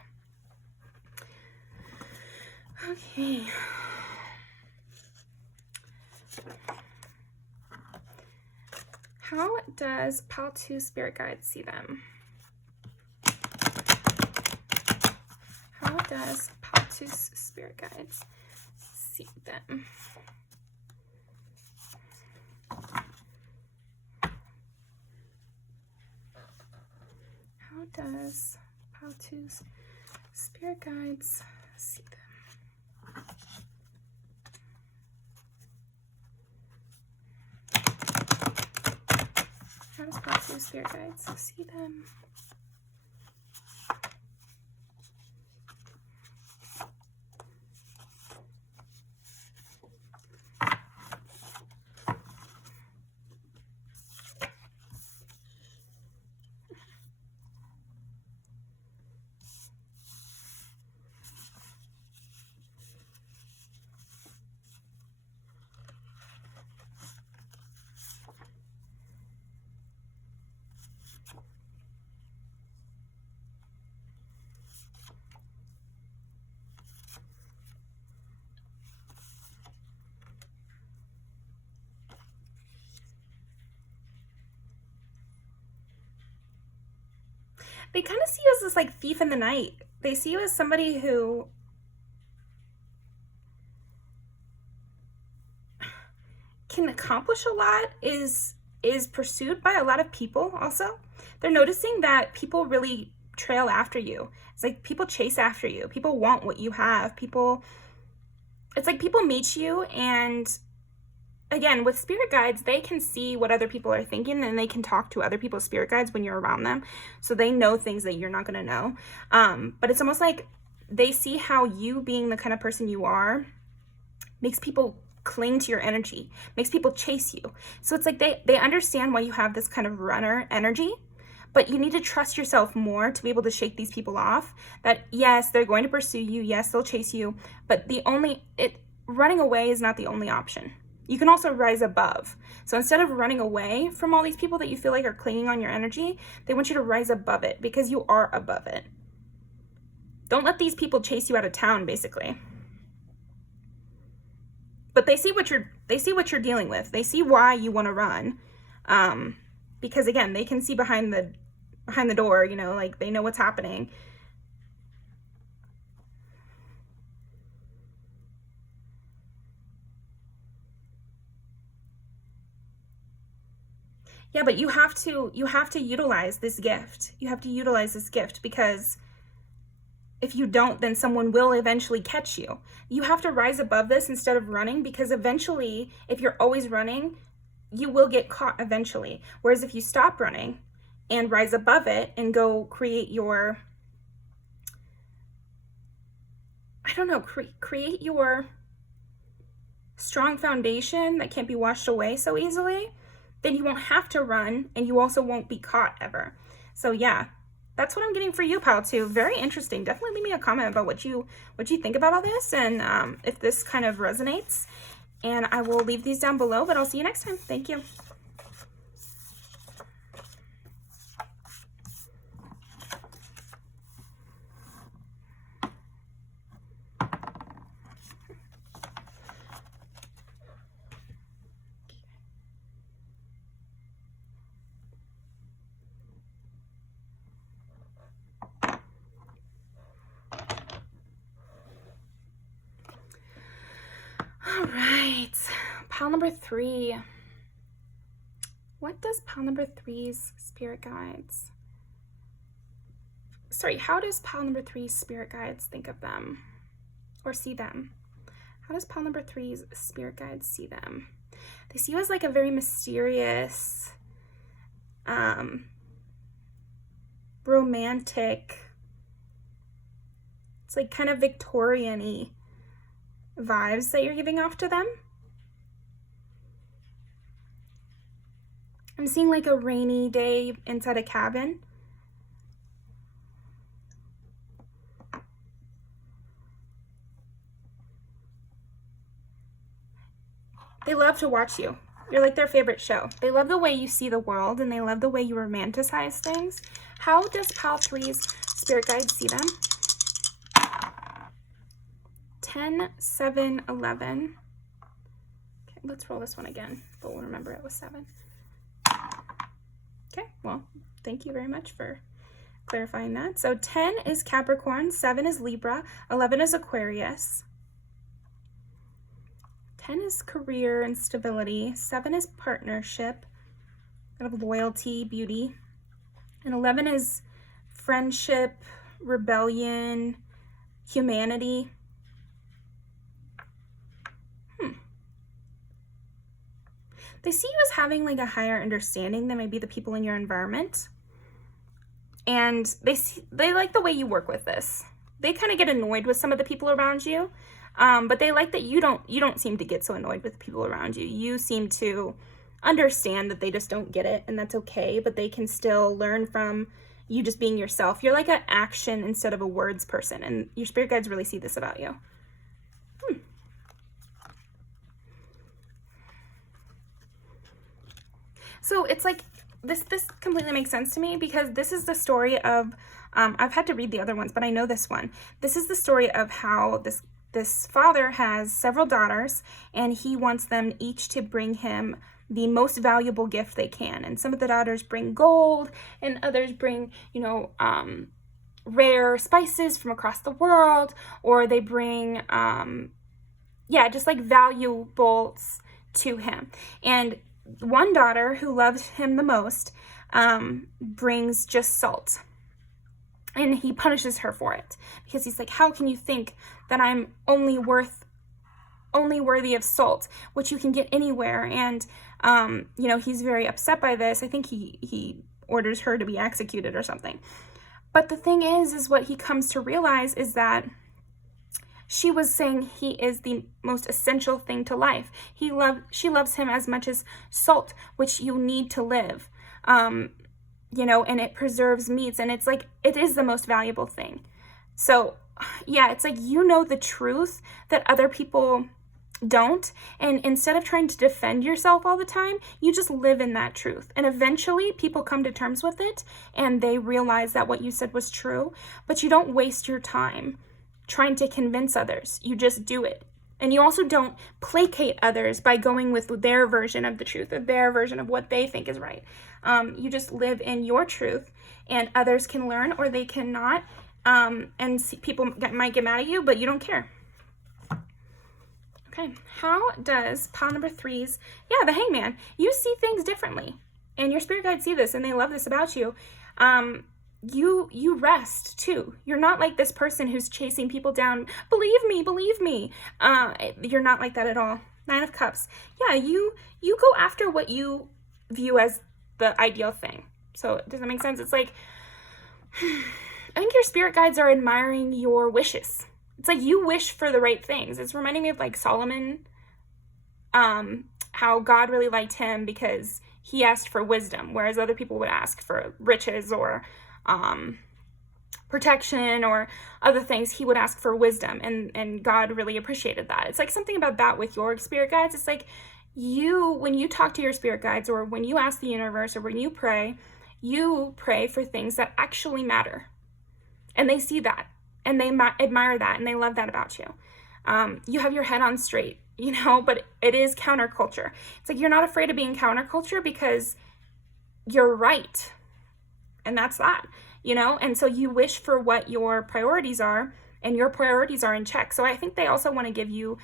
Okay. How does pal 2 spirit guides see them? How does pal 2's spirit guides see them? How does pal 2's spirit guides see them? How does pal 2's spirit guides see them? They kind of see you as this like thief in the night. They see you as somebody who can accomplish a lot, is pursued by a lot of people also. They're noticing that people really trail after you. It's like people chase after you. People want what you have. It's like people meet you, and again, with spirit guides, they can see what other people are thinking, and they can talk to other people's spirit guides when you're around them. So they know things that you're not going to know. But it's almost like they see how you being the kind of person you are makes people cling to your energy, makes people chase you. So it's like they understand why you have this kind of runner energy, but you need to trust yourself more to be able to shake these people off. That yes, they're going to pursue you. Yes, they'll chase you. But running away is not the only option. You can also rise above. So instead of running away from all these people that you feel like are clinging on your energy, they want you to rise above it because you are above it. Don't let these people chase you out of town, basically. But they see what you're dealing with. They see why you want to run. Because again, they can see behind the door, you know, like they know what's happening. Yeah, but you have to utilize this gift. You have to utilize this gift, because if you don't, then someone will eventually catch you. You have to rise above this instead of running, because eventually, if you're always running, you will get caught eventually. Whereas if you stop running and rise above it and go create your, create your strong foundation that can't be washed away so easily, then you won't have to run, and you also won't be caught ever. So yeah, that's what I'm getting for you, pal, too. Very interesting. Definitely leave me a comment about what you think about all this, and if this kind of resonates. And I will leave these down below, but I'll see you next time. Thank you. All right, pile number 3. What does pile number 3's spirit guides? Sorry, how does pile number 3's spirit guides think of them or see them? How does pile number 3's spirit guides see them? They see you as like a very mysterious, romantic, it's like kind of Victorian-y vibes that you're giving off to them. I'm seeing like a rainy day inside a cabin. They love to watch you. You're like their favorite show. They love the way you see the world, and they love the way you romanticize things. How does pile 3's spirit guide see them? 10, 7, 11. Okay, let's roll this one again, but we'll remember it was 7. Okay, well, thank you very much for clarifying that. So 10 is Capricorn, 7 is Libra, 11 is Aquarius. 10 is career and stability, 7 is partnership, kind of loyalty, beauty, and 11 is friendship, rebellion, humanity. They see you as having like a higher understanding than maybe the people in your environment. And they like the way you work with this. They kind of get annoyed with some of the people around you. But they like that you don't seem to get so annoyed with the people around you. You seem to understand that they just don't get it, and that's okay, but they can still learn from you just being yourself. You're like an action instead of a words person, and your spirit guides really see this about you. So it's like, this completely makes sense to me, because this is the story of, I've had to read the other ones, but I know this one. This is the story of how this father has several daughters, and he wants them each to bring him the most valuable gift they can. And some of the daughters bring gold, and others bring, rare spices from across the world, or they bring, just like valuables to him. And one daughter, who loves him the most, brings just salt, and he punishes her for it, because he's like, how can you think that I'm only worthy of salt, which you can get anywhere? And he's very upset by this. I think he orders her to be executed or something. But the thing is what he comes to realize is that she was saying he is the most essential thing to life. She loves him as much as salt, which you need to live. And it preserves meats, and it's like, it is the most valuable thing. So yeah, it's like, the truth that other people don't, and instead of trying to defend yourself all the time, you just live in that truth. And eventually people come to terms with it, and they realize that what you said was true, but you don't waste your time trying to convince others. You just do it. And you also don't placate others by going with their version of the truth, or their version of what they think is right. You just live in your truth, and others can learn or they cannot. People might get mad at you, but you don't care. Okay, how does pile number 3's, the hangman, you see things differently, and your spirit guides see this, and they love this about you. You rest too. You're not like this person who's chasing people down. Believe me. You're not like that at all. 9 of Cups. Yeah, you go after what you view as the ideal thing. So does that make sense? It's like, I think your spirit guides are admiring your wishes. It's like you wish for the right things. It's reminding me of like Solomon, how God really liked him because he asked for wisdom, whereas other people would ask for riches or protection or other things, he would ask for wisdom, and God really appreciated that. It's like something about that with your spirit guides. It's like when you talk to your spirit guides, or when you ask the universe, or when you pray for things that actually matter, and they see that, and they admire that, and they love that about you. You have your head on straight, but it is counterculture. It's like you're not afraid of being counterculture because you're right, and that's that. And so you wish for what your priorities are, and your priorities are in check. So I think they also want to give you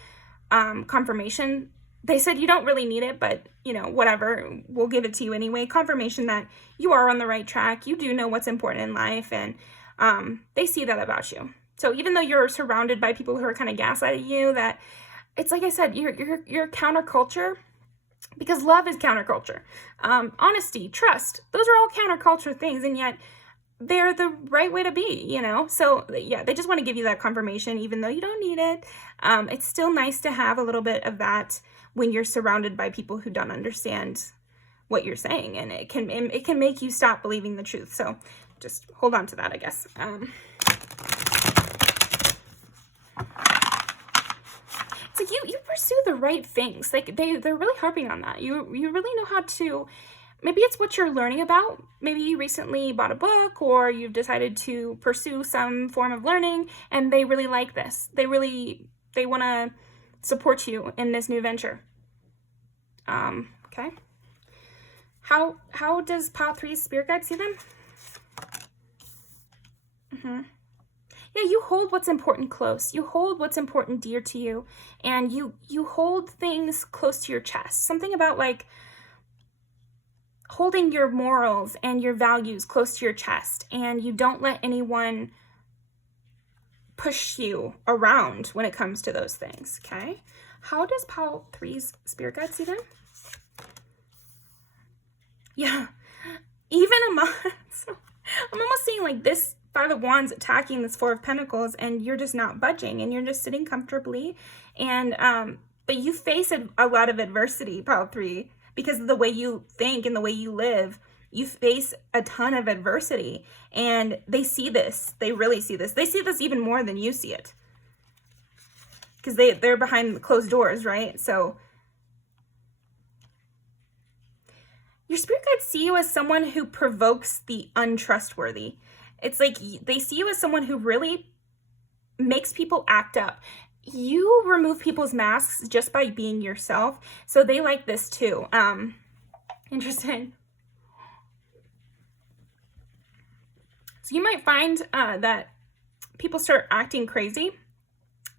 confirmation. They said you don't really need it, but whatever, we'll give it to you anyway. Confirmation that you are on the right track. You do know what's important in life, and they see that about you. So even though you're surrounded by people who are kind of gaslighting you, that it's like I said, you're counterculture. Because love is counterculture. Honesty, trust, those are all counterculture things, and yet they're the right way to be, So yeah, they just want to give you that confirmation, even though you don't need it. It's still nice to have a little bit of that when you're surrounded by people who don't understand what you're saying, and it can make you stop believing the truth. So just hold on to that, I guess. It's like you pursue the right things. Like they're really harping on that. You really know how to. Maybe it's what you're learning about. Maybe you recently bought a book, or you've decided to pursue some form of learning, and they really like this. They want to support you in this new venture. Okay. How does Pile 3's spirit guide see them? Yeah, you hold what's important close. You hold what's important dear to you, and you hold things close to your chest. Something about like holding your morals and your values close to your chest, and you don't let anyone push you around when it comes to those things, okay? How does Pile 3's spirit guide see them? Yeah, even I'm almost seeing like this 5 of Wands attacking this 4 of Pentacles, and you're just not budging, and you're just sitting comfortably, and but you face a lot of adversity, Pile 3, because of the way you think and the way you live. You face a ton of adversity, and they see this. They really see this. They see this even more than you see it, because they're behind closed doors, right? So your spirit guides see you as someone who provokes the untrustworthy. It's like they see you as someone who really makes people act up. You remove people's masks just by being yourself. So they like this too. Interesting. So you might find that people start acting crazy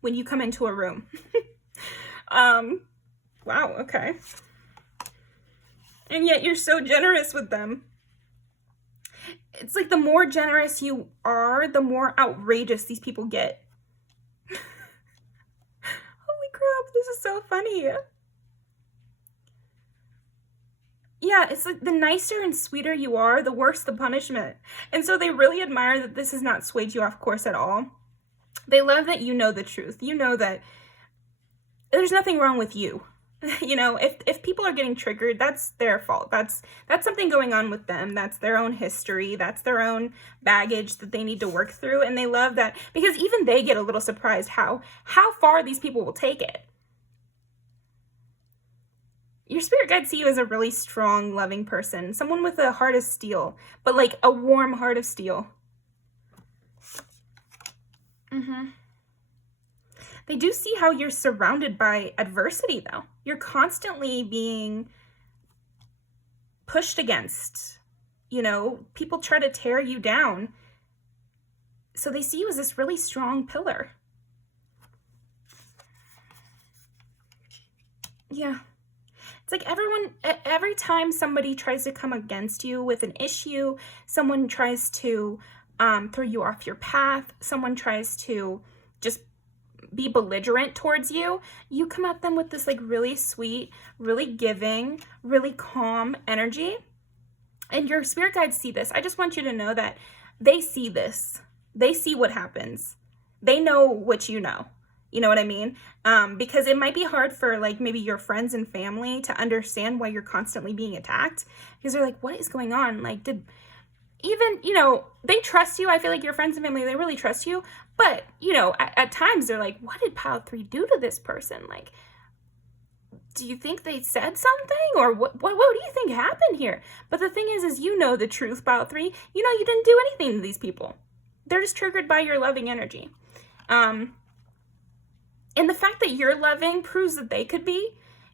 when you come into a room. Wow, okay. And yet you're so generous with them. It's like the more generous you are, the more outrageous these people get. Holy crap, this is so funny. Yeah, it's like the nicer and sweeter you are, the worse the punishment. And so they really admire that this has not swayed you off course at all. They love that you know the truth. You know that there's nothing wrong with you. If people are getting triggered, that's their fault. That's something going on with them. That's their own history. That's their own baggage that they need to work through. And they love that because even they get a little surprised how far these people will take it. Your spirit guides see you as a really strong, loving person. Someone with a heart of steel, but like a warm heart of steel. They do see how you're surrounded by adversity, though. You're constantly being pushed against. People try to tear you down. So they see you as this really strong pillar. Yeah. It's like every time somebody tries to come against you with an issue, someone tries to throw you off your path, someone tries to just be belligerent towards you, you come at them with this like really sweet, really giving, really calm energy. And your spirit guides see this. I just want you to know that they see this. They see what happens. They know what you know. You know what I mean? Because it might be hard for like maybe your friends and family to understand why you're constantly being attacked, because they're like, what is going on? Like, even, they trust you. I feel like your friends and family, they really trust you. But, at times they're like, what did pile 3 do to this person? Like, do you think they said something? Or what do you think happened here? But the thing is the truth, pile 3. You didn't do anything to these people. They're just triggered by your loving energy. And the fact that you're loving proves that they could be,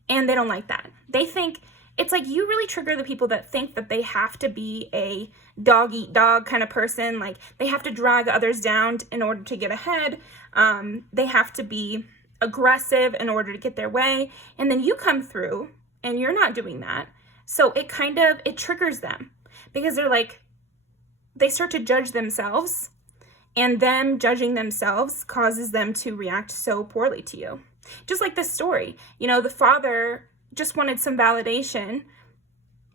and they don't like that. They think, it's like you really trigger the people that think that they have to be a dog eat dog kind of person. Like they have to drag others down in order to get ahead. They have to be aggressive in order to get their way. And then you come through and you're not doing that. So it triggers them because they start to judge themselves, and them judging themselves causes them to react so poorly to you. Just like this story, the father just wanted some validation,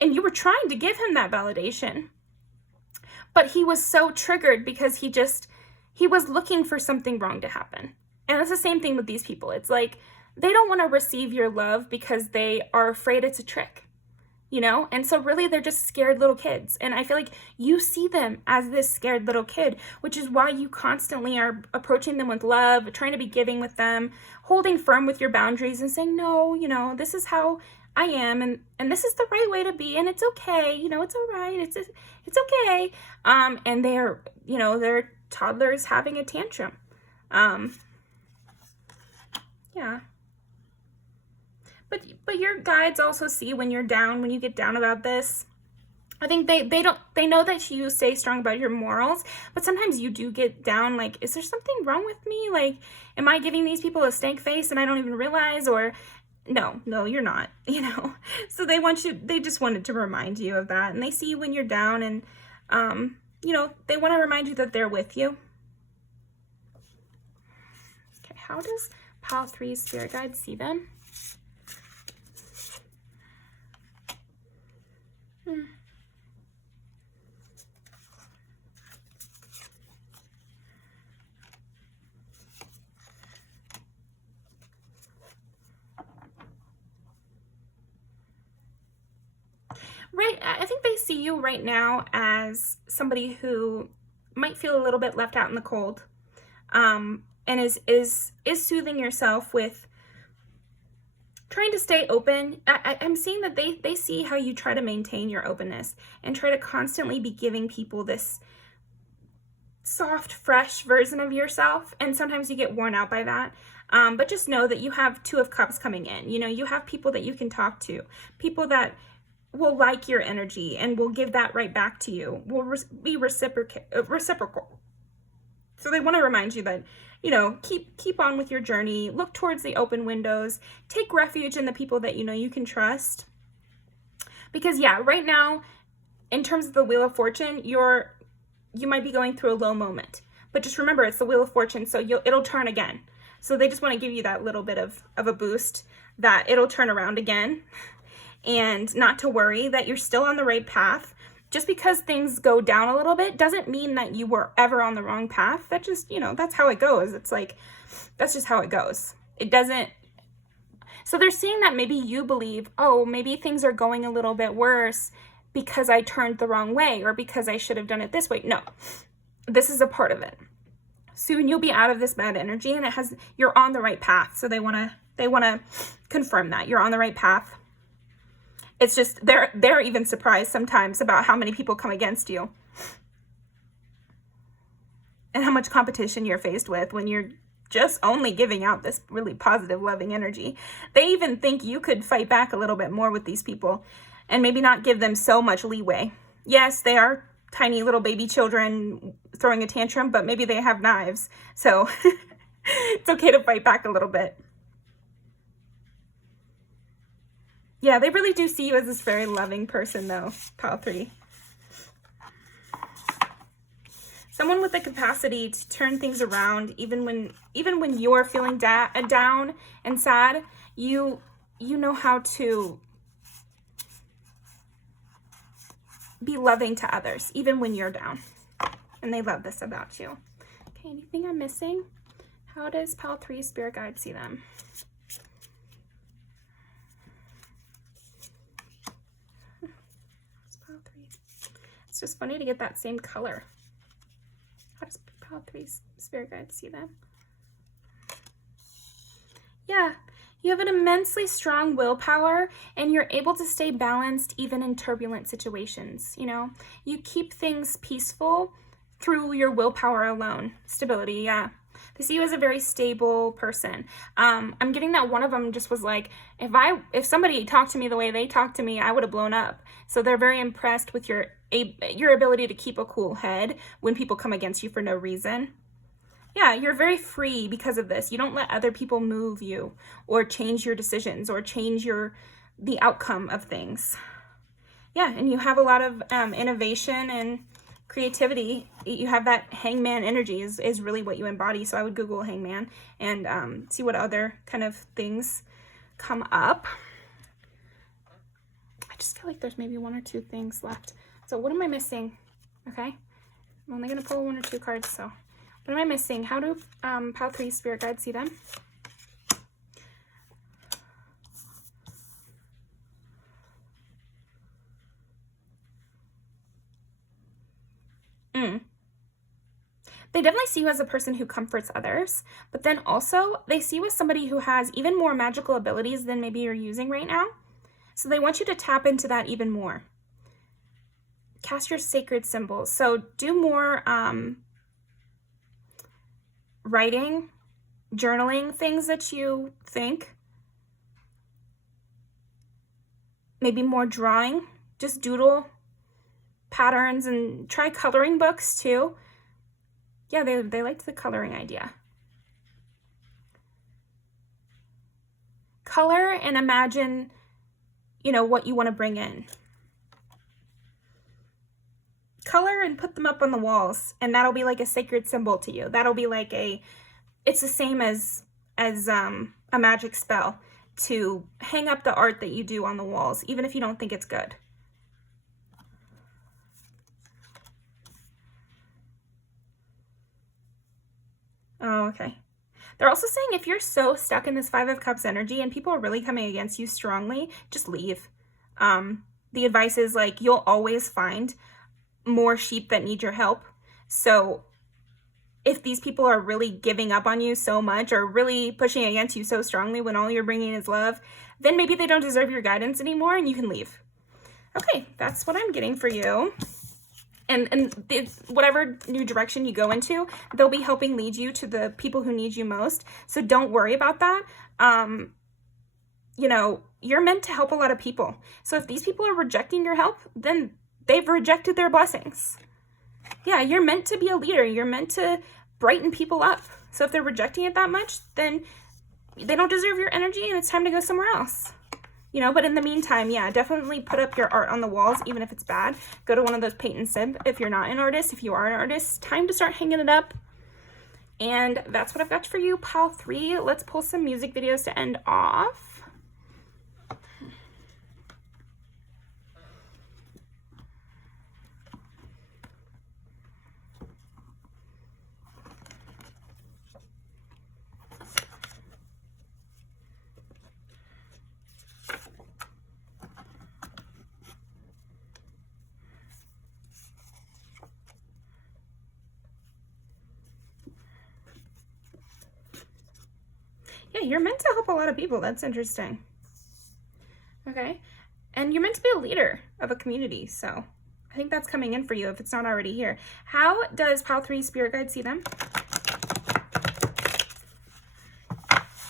and you were trying to give him that validation. But he was so triggered because he was looking for something wrong to happen. And it's the same thing with these people. It's like they don't want to receive your love because they are afraid it's a trick, And so really they're just scared little kids. And I feel like you see them as this scared little kid, which is why you constantly are approaching them with love, trying to be giving with them, holding firm with your boundaries and saying, no, this is how I am. And this is the right way to be. And it's okay. It's all right. It's okay. And they're toddlers having a tantrum. Yeah. But your guides also see when you're down, when you get down about this. I think they know that you stay strong about your morals, but sometimes you do get down, like, is there something wrong with me? Like, am I giving these people a stank face and I don't even realize? Or no, you're not, So they just wanted to remind you of that. And they see you when you're down, and, they want to remind you that they're with you. Okay, how does pile 3's spirit guide see them? Right, I think they see you right now as somebody who might feel a little bit left out in the cold, and is soothing yourself with trying to stay open. I'm seeing that they see how you try to maintain your openness and try to constantly be giving people this soft, fresh version of yourself, and sometimes you get worn out by that. But just know that you have 2 of Cups coming in. You have people that you can talk to, people that will like your energy and will give that right back to you, will be reciprocal. So they want to remind you that, keep on with your journey, look towards the open windows, take refuge in the people that you can trust. Because right now, in terms of the Wheel of Fortune, you might be going through a low moment. But just remember, it's the Wheel of Fortune, so it'll turn again. So they just want to give you that little bit of a boost that it'll turn around again. And not to worry, that you're still on the right path. Just because things go down a little bit doesn't mean that you were ever on the wrong path. That just, that's how it goes. It's like, that's just how it goes. It doesn't. So they're seeing that maybe you believe, oh, maybe things are going a little bit worse because I turned the wrong way, or because I should have done it this way. No, this is a part of it. Soon you'll be out of this bad energy, and you're on the right path. So they want to confirm that you're on the right path. It's just, they're even surprised sometimes about how many people come against you and how much competition you're faced with when you're just only giving out this really positive, loving energy. They even think you could fight back a little bit more with these people and maybe not give them so much leeway. Yes, they are tiny little baby children throwing a tantrum, but maybe they have knives. So it's okay to fight back a little bit. Yeah, they really do see you as this very loving person, though, pile 3. Someone with the capacity to turn things around, even when you're feeling down and sad, you know how to be loving to others, even when you're down. And they love this about you. Okay, anything I'm missing? How does pile 3 spirit guide see them? It's just funny to get that same color. How does Pile 3's spirit guide see them? Yeah, you have an immensely strong willpower and you're able to stay balanced even in turbulent situations, you know? You keep things peaceful through your willpower alone. Stability, yeah. They see you as a very stable person. I'm getting that one of them just was like, if somebody talked to me the way they talked to me, I would have blown up. So they're very impressed with your ability to keep a cool head when people come against you for no reason. Yeah, you're very free because of this. You don't let other people move you or change your decisions or change the outcome of things. Yeah, and you have a lot of innovation and creativity. You have that hangman energy is really what you embody. So I would Google hangman and see what other kind of things come up. I just feel like there's maybe 1 or 2 things left. So what am I missing? Okay, I'm only going to pull 1 or 2 cards, so what am I missing? How do Pile 3 spirit guides see them? They definitely see you as a person who comforts others, but then also they see you as somebody who has even more magical abilities than maybe you're using right now. So they want you to tap into that even more. Cast your sacred symbols. So do more writing, journaling things that you think. Maybe more drawing. Just doodle patterns and try coloring books too. Yeah, they liked the coloring idea. Color and imagine, you know, what you want to bring in. Color and put them up on the walls, and that'll be like a sacred symbol to you. That'll be like it's the same as a magic spell to hang up the art that you do on the walls, even if you don't think it's good. Oh, okay. They're also saying if you're so stuck in this 5 of Cups energy and people are really coming against you strongly, just leave. The advice is like, you'll always find more sheep that need your help. So if these people are really giving up on you so much or really pushing against you so strongly when all you're bringing is love, then maybe they don't deserve your guidance anymore and you can leave. Okay, that's what I'm getting for you. And whatever new direction you go into, they'll be helping lead you to the people who need you most. So don't worry about that. You know, you're meant to help a lot of people. So if these people are rejecting your help, then they've rejected their blessings. Yeah, you're meant to be a leader. You're meant to brighten people up. So if they're rejecting it that much, then they don't deserve your energy and it's time to go somewhere else. You know, but in the meantime, yeah, definitely put up your art on the walls, even if it's bad. Go to one of those paint and sip if you're not an artist. If you are an artist, time to start hanging it up. And that's what I've got for you, Pile 3. Let's pull some music videos to end off. Yeah, you're meant to help a lot of people. That's interesting. Okay. And you're meant to be a leader of a community. So I think that's coming in for you if it's not already here. How does Pile 3 spirit guide see them?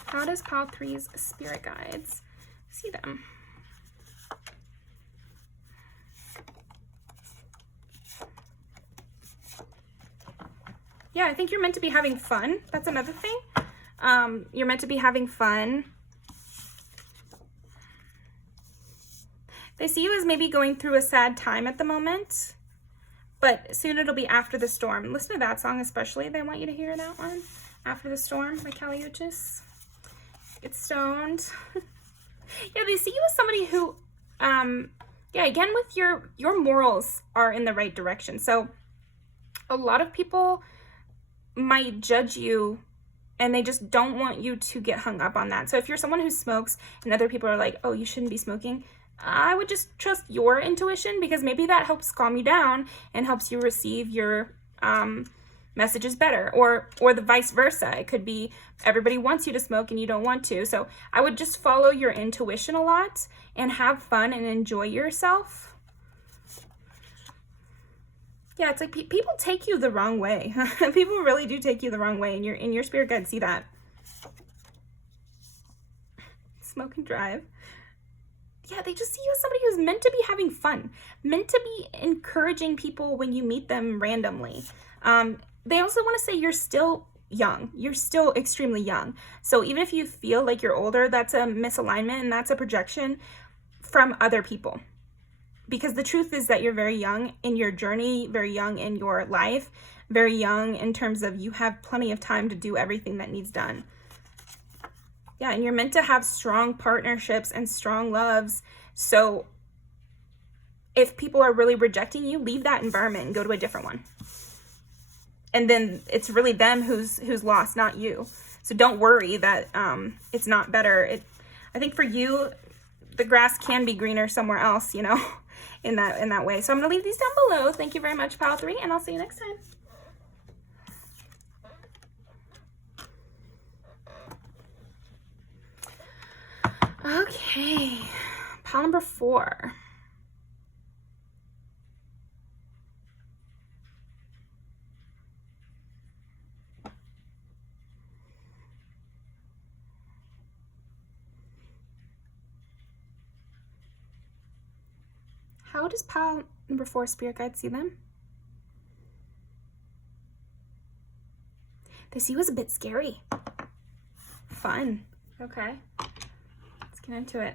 How does Pile 3's spirit guides see them? Yeah, I think you're meant to be having fun. That's another thing. You're meant to be having fun. They see you as maybe going through a sad time at the moment, but soon it'll be after the storm. Listen to that song especially. They want you to hear that one. After the Storm by Kali Uchis. Get stoned. Yeah, they see you as somebody who, yeah, again, with your morals are in the right direction. So a lot of people might judge you and they just don't want you to get hung up on that. So if you're someone who smokes and other people are like, oh, you shouldn't be smoking, I would just trust your intuition, because maybe that helps calm you down and helps you receive your messages better, or the vice versa. It could be everybody wants you to smoke and you don't want to. So I would just follow your intuition a lot and have fun and enjoy yourself. Yeah, it's like people take you the wrong way. People really do take you the wrong way, and your spirit guides see that. Smoke and drive. Yeah, they just see you as somebody who's meant to be having fun, meant to be encouraging people when you meet them randomly. They also want to say you're still young. You're still extremely young. So even if you feel like you're older, that's a misalignment, and that's a projection from other people. Because the truth is that you're very young in your journey, very young in your life, very young in terms of you have plenty of time to do everything that needs done. Yeah, and you're meant to have strong partnerships and strong loves. So if people are really rejecting you, leave that environment and go to a different one. And then it's really them who's lost, not you. So don't worry that it's not better. I think for you, the grass can be greener somewhere else, you know, in that way. So I'm gonna leave these down below. Thank you very much, Pile 3, and I'll see you next time. Okay, pile number 4. How does pile number 4 spirit guide see them? They see you as a bit scary. Fun. Okay. Let's get into it.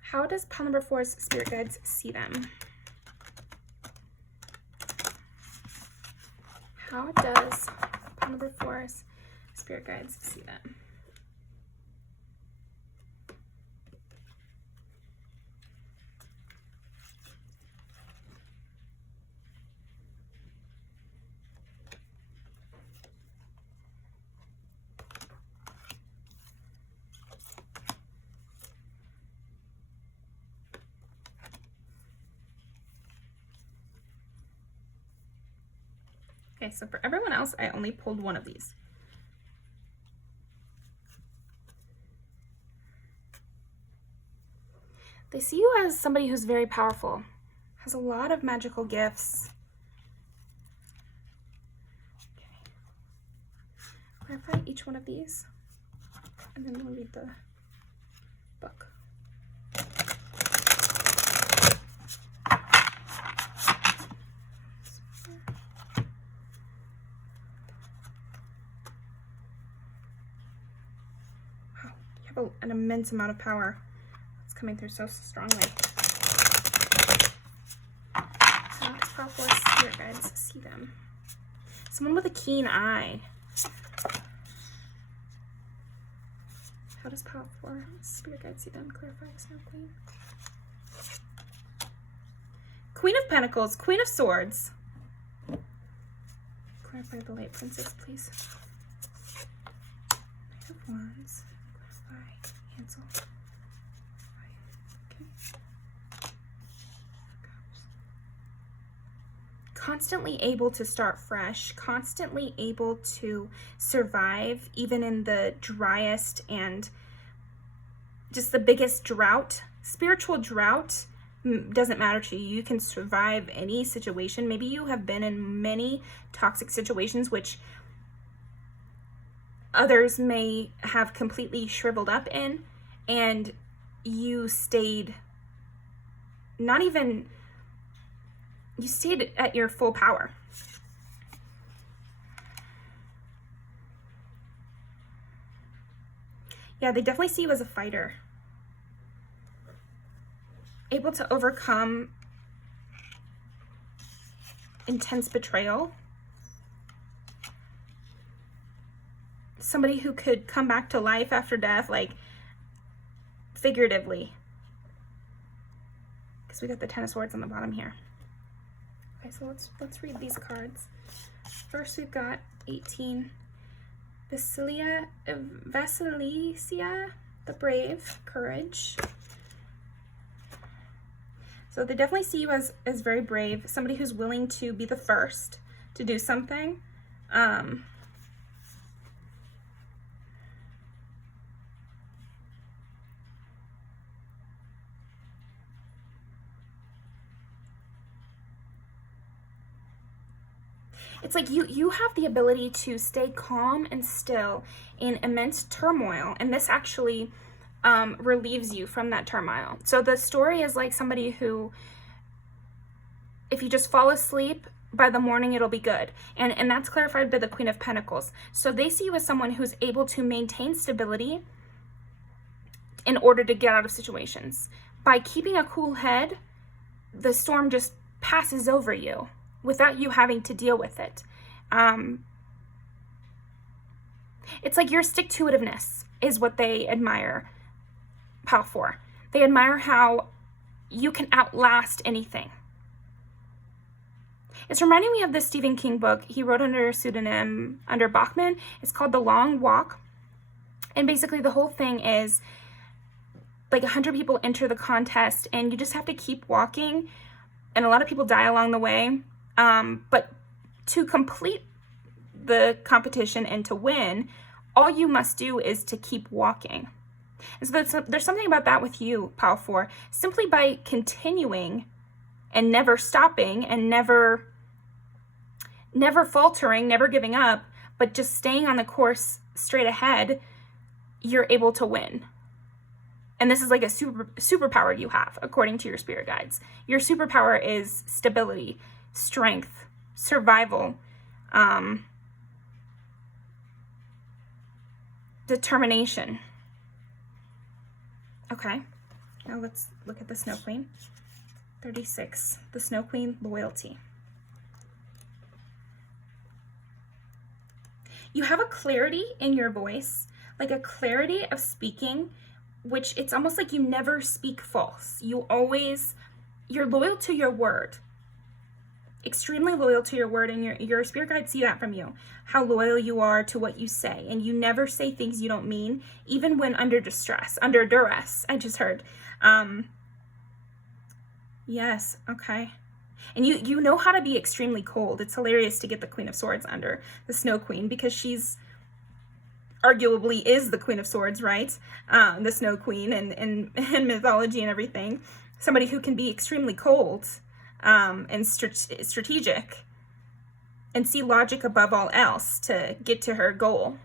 How does pile number 4's spirit guides see them? How does pile number 4's spirit guides see them? Okay, so for everyone else, I only pulled one of these. They see you as somebody who's very powerful, has a lot of magical gifts. Okay. Clarify each one of these, and then we'll read the book. An immense amount of power. It's coming through so strongly. How does pile 4 spirit guides see them? Someone with a keen eye. How does pile 4 spirit guides see them? Clarify Snow Queen. Queen of Pentacles, Queen of Swords. Clarify the Light Princess, please. Knight of Wands. Cancel. Okay. Constantly able to start fresh, constantly able to survive even in the driest and just the biggest drought. Spiritual drought doesn't matter to you. You can survive any situation. Maybe you have been in many toxic situations which others may have completely shriveled up in, and you stayed you stayed at your full power. Yeah, they definitely see you as a fighter. Able to overcome intense betrayal. Somebody who could come back to life after death, like figuratively, because we got the 10 of Swords on the bottom here. Okay, so let's read these cards. First, we've got 18, Vasilia, the brave, courage. So they definitely see you as very brave, somebody who's willing to be the first to do something. It's like you have the ability to stay calm and still in immense turmoil, and this actually relieves you from that turmoil. So the story is like somebody who, if you just fall asleep, by the morning it'll be good. And that's clarified by the Queen of Pentacles. So they see you as someone who's able to maintain stability in order to get out of situations. By keeping a cool head, the storm just passes over you without you having to deal with it. It's like your stick-to-itiveness is what they admire Pal 4. They admire how you can outlast anything. It's reminding me of this Stephen King book he wrote under a pseudonym, under Bachman. It's called The Long Walk. And basically the whole thing is like 100 people enter the contest and you just have to keep walking. And a lot of people die along the way. But to complete the competition and to win, all you must do is to keep walking. And so there's something about that with you, Pal 4. Simply by continuing and never stopping and never faltering, never giving up, but just staying on the course straight ahead, you're able to win. And this is like a superpower you have, according to your spirit guides. Your superpower is stability, strength, survival, determination. Okay, now let's look at the Snow Queen. 36, the Snow Queen, loyalty. You have a clarity in your voice, like a clarity of speaking, which it's almost like you never speak false. You're loyal to your word. Extremely loyal to your word, and your spirit guides see that from you, how loyal you are to what you say, and you never say things you don't mean, even when under duress, I just heard. Yes, okay. And you know how to be extremely cold. It's hilarious to get the Queen of Swords under the Snow Queen, because she's arguably is the Queen of Swords, right? The Snow Queen and mythology and everything. Somebody who can be extremely cold and strategic and see logic above all else to get to her goal.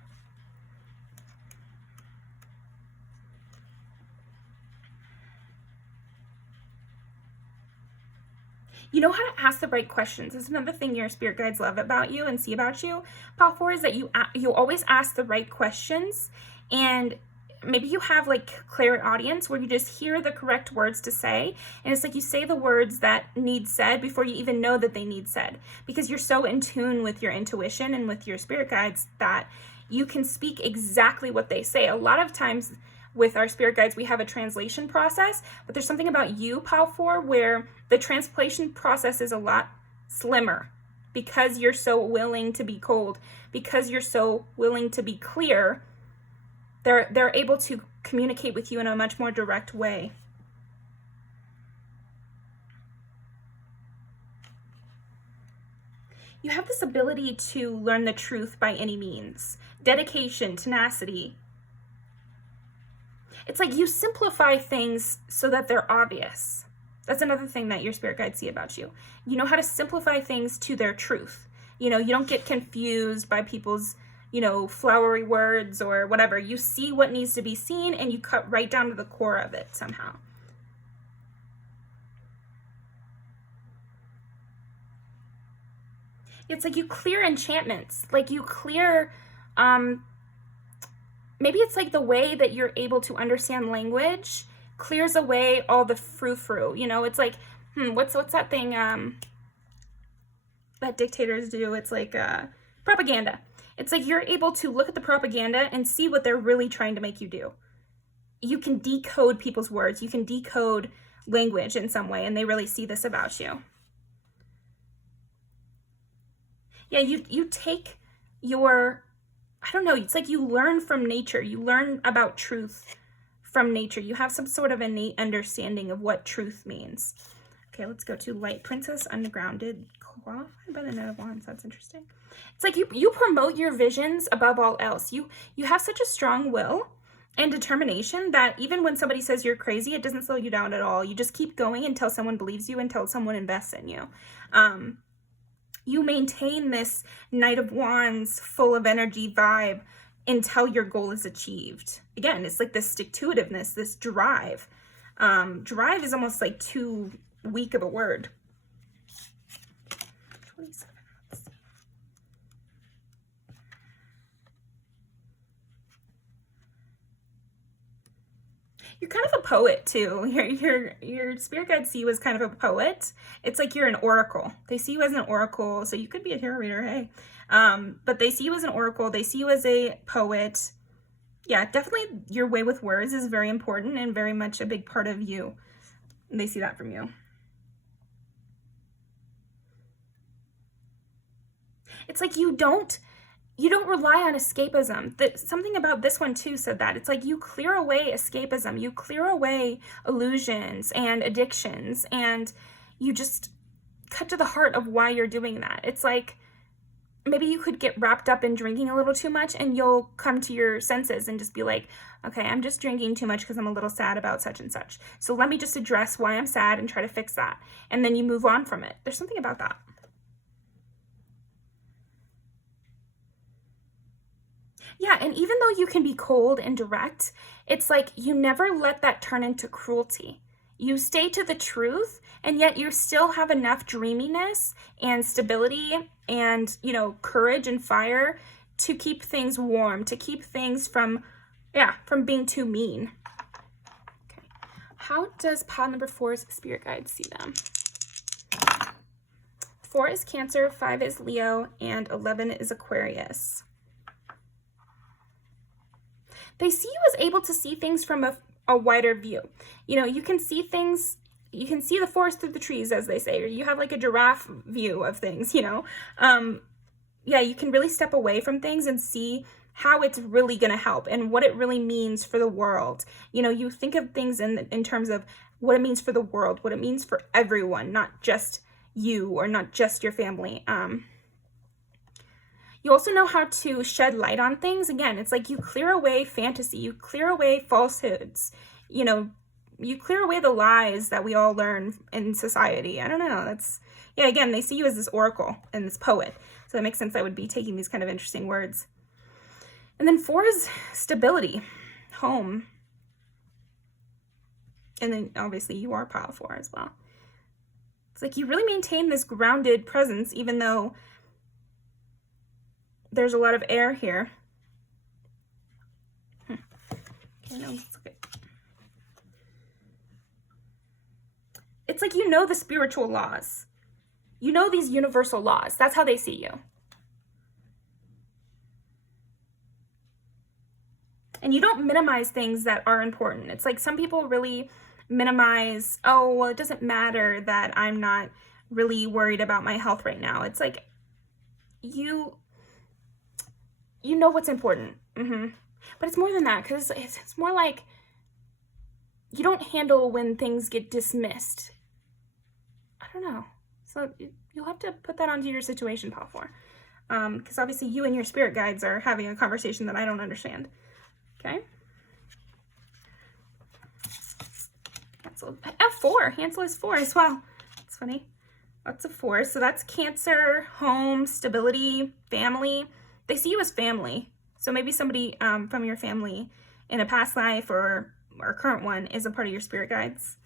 You know how to ask the right questions. This is another thing your spirit guides love about you and see about you, Pal 4, is that you always ask the right questions, and maybe you have like clairaudience where you just hear the correct words to say, and it's like you say the words that need said before you even know that they need said, because you're so in tune with your intuition and with your spirit guides that you can speak exactly what they say. A lot of times with our spirit guides, we have a translation process, but there's something about you, Pal 4, where the translation process is a lot slimmer because you're so willing to be cold, because you're so willing to be clear. They're able to communicate with you in a much more direct way. You have this ability to learn the truth by any means. Dedication, tenacity. It's like you simplify things so that they're obvious. That's another thing that your spirit guides see about you. You know how to simplify things to their truth. You don't get confused by people's, flowery words or whatever. You see what needs to be seen and you cut right down to the core of it somehow. It's like you clear enchantments. Like you clear, maybe it's like the way that you're able to understand language clears away all the frou-frou. It's like, what's that thing that dictators do? It's like propaganda. It's like you're able to look at the propaganda and see what they're really trying to make you do. You can decode people's words. You can decode language in some way, and they really see this about you. Yeah, you take your, I don't know, it's like you learn from nature. You learn about truth from nature. You have some sort of innate understanding of what truth means. Okay, let's go to Light Princess, Ungrounded, qualified by the Knight of Wands. That's interesting. It's like you promote your visions above all else. You have such a strong will and determination that even when somebody says you're crazy, it doesn't slow you down at all. You just keep going until someone believes you, until someone invests in you. You maintain this Knight of Wands full of energy vibe until your goal is achieved. Again, it's like this stick-to-itiveness, this drive. Drive is almost like too weak of a word. 27. You're kind of a poet too. Your spirit guides see you as kind of a poet. It's like you're an oracle. They see you as an oracle, so you could be a tarot reader, hey. But they see you as an oracle. They see you as a poet. Yeah, definitely your way with words is very important and very much a big part of you. And they see that from you. It's like you don't rely on escapism. Something about this one too said that. It's like you clear away escapism. You clear away illusions and addictions, and you just cut to the heart of why you're doing that. It's like maybe you could get wrapped up in drinking a little too much, and you'll come to your senses and just be like, okay, I'm just drinking too much because I'm a little sad about such and such. So let me just address why I'm sad and try to fix that. And then you move on from it. There's something about that. Yeah, and even though you can be cold and direct, it's like you never let that turn into cruelty. You stay to the truth, and yet you still have enough dreaminess and stability and, courage and fire to keep things warm, to keep things from being too mean. Okay. How does pile number 4's spirit guide see them? 4 is Cancer, 5 is Leo, and 11 is Aquarius. They see you as able to see things from a wider view. You can see things, you can see the forest through the trees, as they say, or you have like a giraffe view of things, you can really step away from things and see how it's really going to help and what it really means for the world. You think of things in terms of what it means for the world, what it means for everyone, not just you or not just your family. You also know how to shed light on things. Again, it's like you clear away fantasy, you clear away falsehoods, you clear away the lies that we all learn in society. I don't know, again, they see you as this oracle and this poet. So that makes sense I would be taking these kind of interesting words. And then 4 is stability, home. And then obviously you are pile 4 as well. It's like you really maintain this grounded presence, even though there's a lot of air here. Okay, now let's look at. It's like the spiritual laws. These universal laws. That's how they see you. And you don't minimize things that are important. It's like some people really minimize, oh, well, it doesn't matter that I'm not really worried about my health right now. It's like you know what's important. But it's more than that, because it's more like you don't handle when things get dismissed. I don't know. So you'll have to put that onto your situation, pile 4. Because obviously you and your spirit guides are having a conversation that I don't understand. Okay? F4. Hansel is 4 as well. It's funny. Lots of 4. So that's Cancer, home, stability, family. They see you as family. So maybe somebody from your family in a past life or current one is a part of your spirit guides.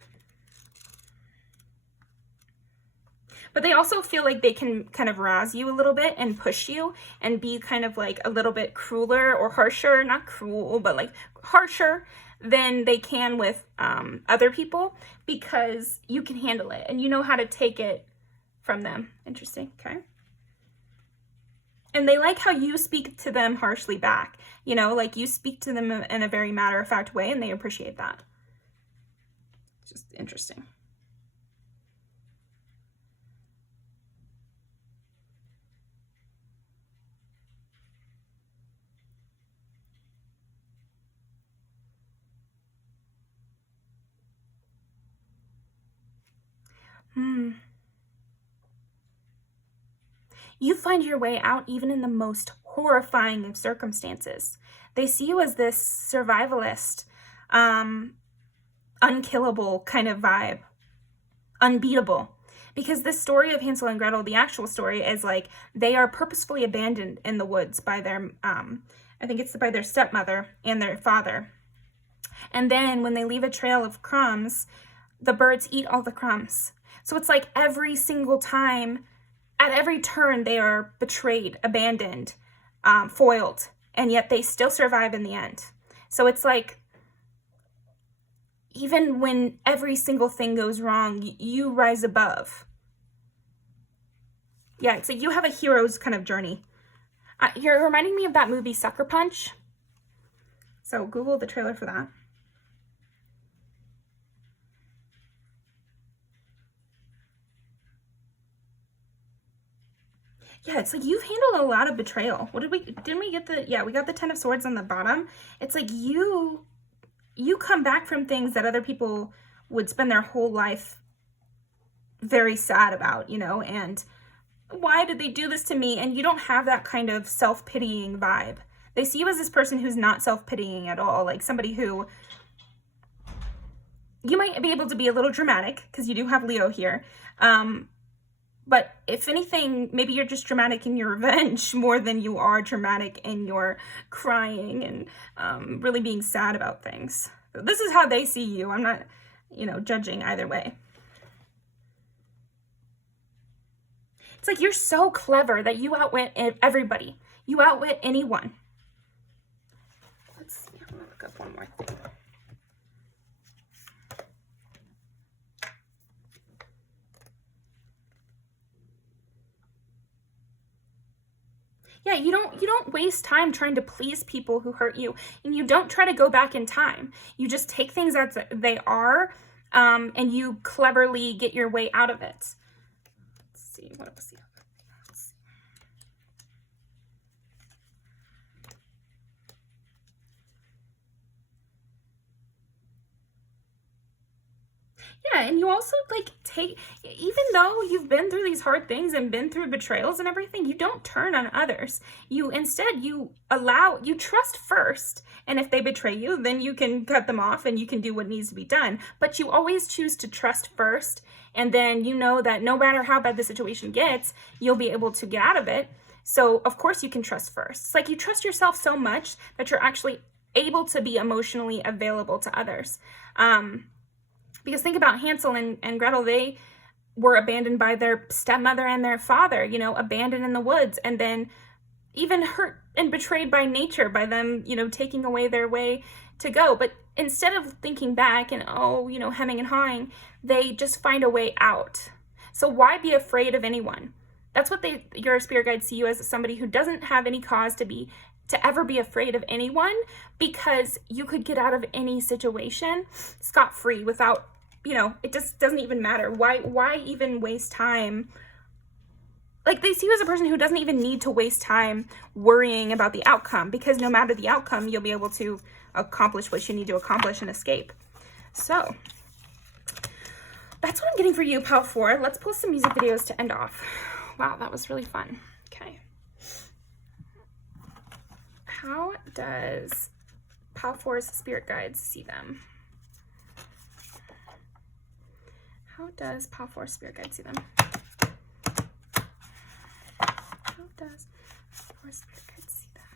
But they also feel like they can kind of razz you a little bit and push you and be kind of like a little bit crueler or harsher, not cruel, but like harsher than they can with other people, because you can handle it and you know how to take it from them. Interesting. Okay. And they like how you speak to them harshly back. Like you speak to them in a very matter-of-fact way, and they appreciate that. It's just interesting. You find your way out even in the most horrifying of circumstances. They see you as this survivalist, unkillable kind of vibe, unbeatable. Because this story of Hansel and Gretel, the actual story, is like they are purposefully abandoned in the woods by their, I think it's by their stepmother and their father. And then when they leave a trail of crumbs, the birds eat all the crumbs. So it's like every single time, at every turn, they are betrayed, abandoned, foiled, and yet they still survive in the end. So it's like, even when every single thing goes wrong, you rise above. Yeah, it's like you have a hero's kind of journey. You're reminding me of that movie Sucker Punch. So Google the trailer for that. Yeah, it's like you've handled a lot of betrayal. Didn't we get we got the 10 of Swords on the bottom. It's like you come back from things that other people would spend their whole life very sad about, and why did they do this to me? And you don't have that kind of self-pitying vibe. They see you as this person who's not self-pitying at all, like somebody who, you might be able to be a little dramatic because you do have Leo here. But if anything, maybe you're just dramatic in your revenge more than you are dramatic in your crying and really being sad about things. This is how they see you. I'm not, judging either way. It's like you're so clever that you outwit everybody. You outwit anyone. Let's see. I'm going to look up one more thing. Yeah, you don't waste time trying to please people who hurt you, and you don't try to go back in time. You just take things as they are, and you cleverly get your way out of it. Let's see, what was the other thing? Let's see. Yeah, and you also even though you've been through these hard things and been through betrayals and everything, you don't turn on others. You trust first. And if they betray you, then you can cut them off and you can do what needs to be done. But you always choose to trust first. And then you know that no matter how bad the situation gets, you'll be able to get out of it. So of course you can trust first. It's like you trust yourself so much that you're actually able to be emotionally available to others. Because think about Hansel and Gretel, they were abandoned by their stepmother and their father, abandoned in the woods, and then even hurt and betrayed by nature, by them, taking away their way to go. But instead of thinking back and, hemming and hawing, they just find a way out. So why be afraid of anyone? That's what your spirit guides see you as, somebody who doesn't have any cause to ever be afraid of anyone, because you could get out of any situation scot-free without, it just doesn't even matter. Why even waste time? Like, they see you as a person who doesn't even need to waste time worrying about the outcome, because no matter the outcome, you'll be able to accomplish what you need to accomplish and escape. So that's what I'm getting for you, Pal 4. Let's pull some music videos to end off. Wow, that was really fun. Okay. How does Pal 4's spirit guides see them? How does Pal 4's spirit guides see them? How does Pal 4's spirit guides see them?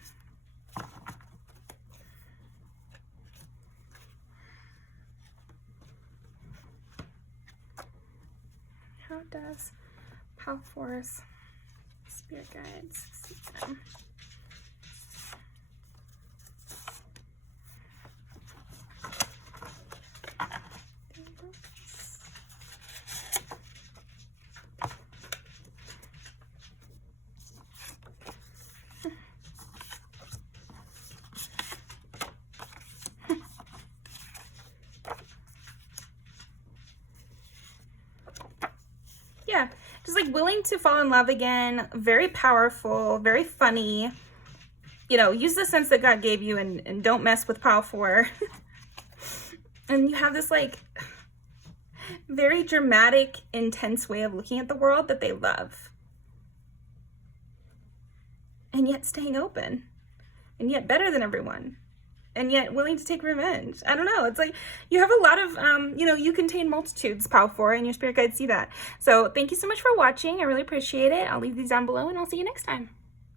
How does Pal 4's spirit guides see them? Yeah, just like willing to fall in love again, very powerful, very funny. Use the sense that God gave you and don't mess with Pal 4. And you have this very dramatic, intense way of looking at the world that they love. And yet staying open. And yet better than everyone. And yet willing to take revenge. I don't know. It's like you have a lot of, you contain multitudes, Pal 4, and your spirit guides see that. So thank you so much for watching. I really appreciate it. I'll leave these down below, and I'll see you next time.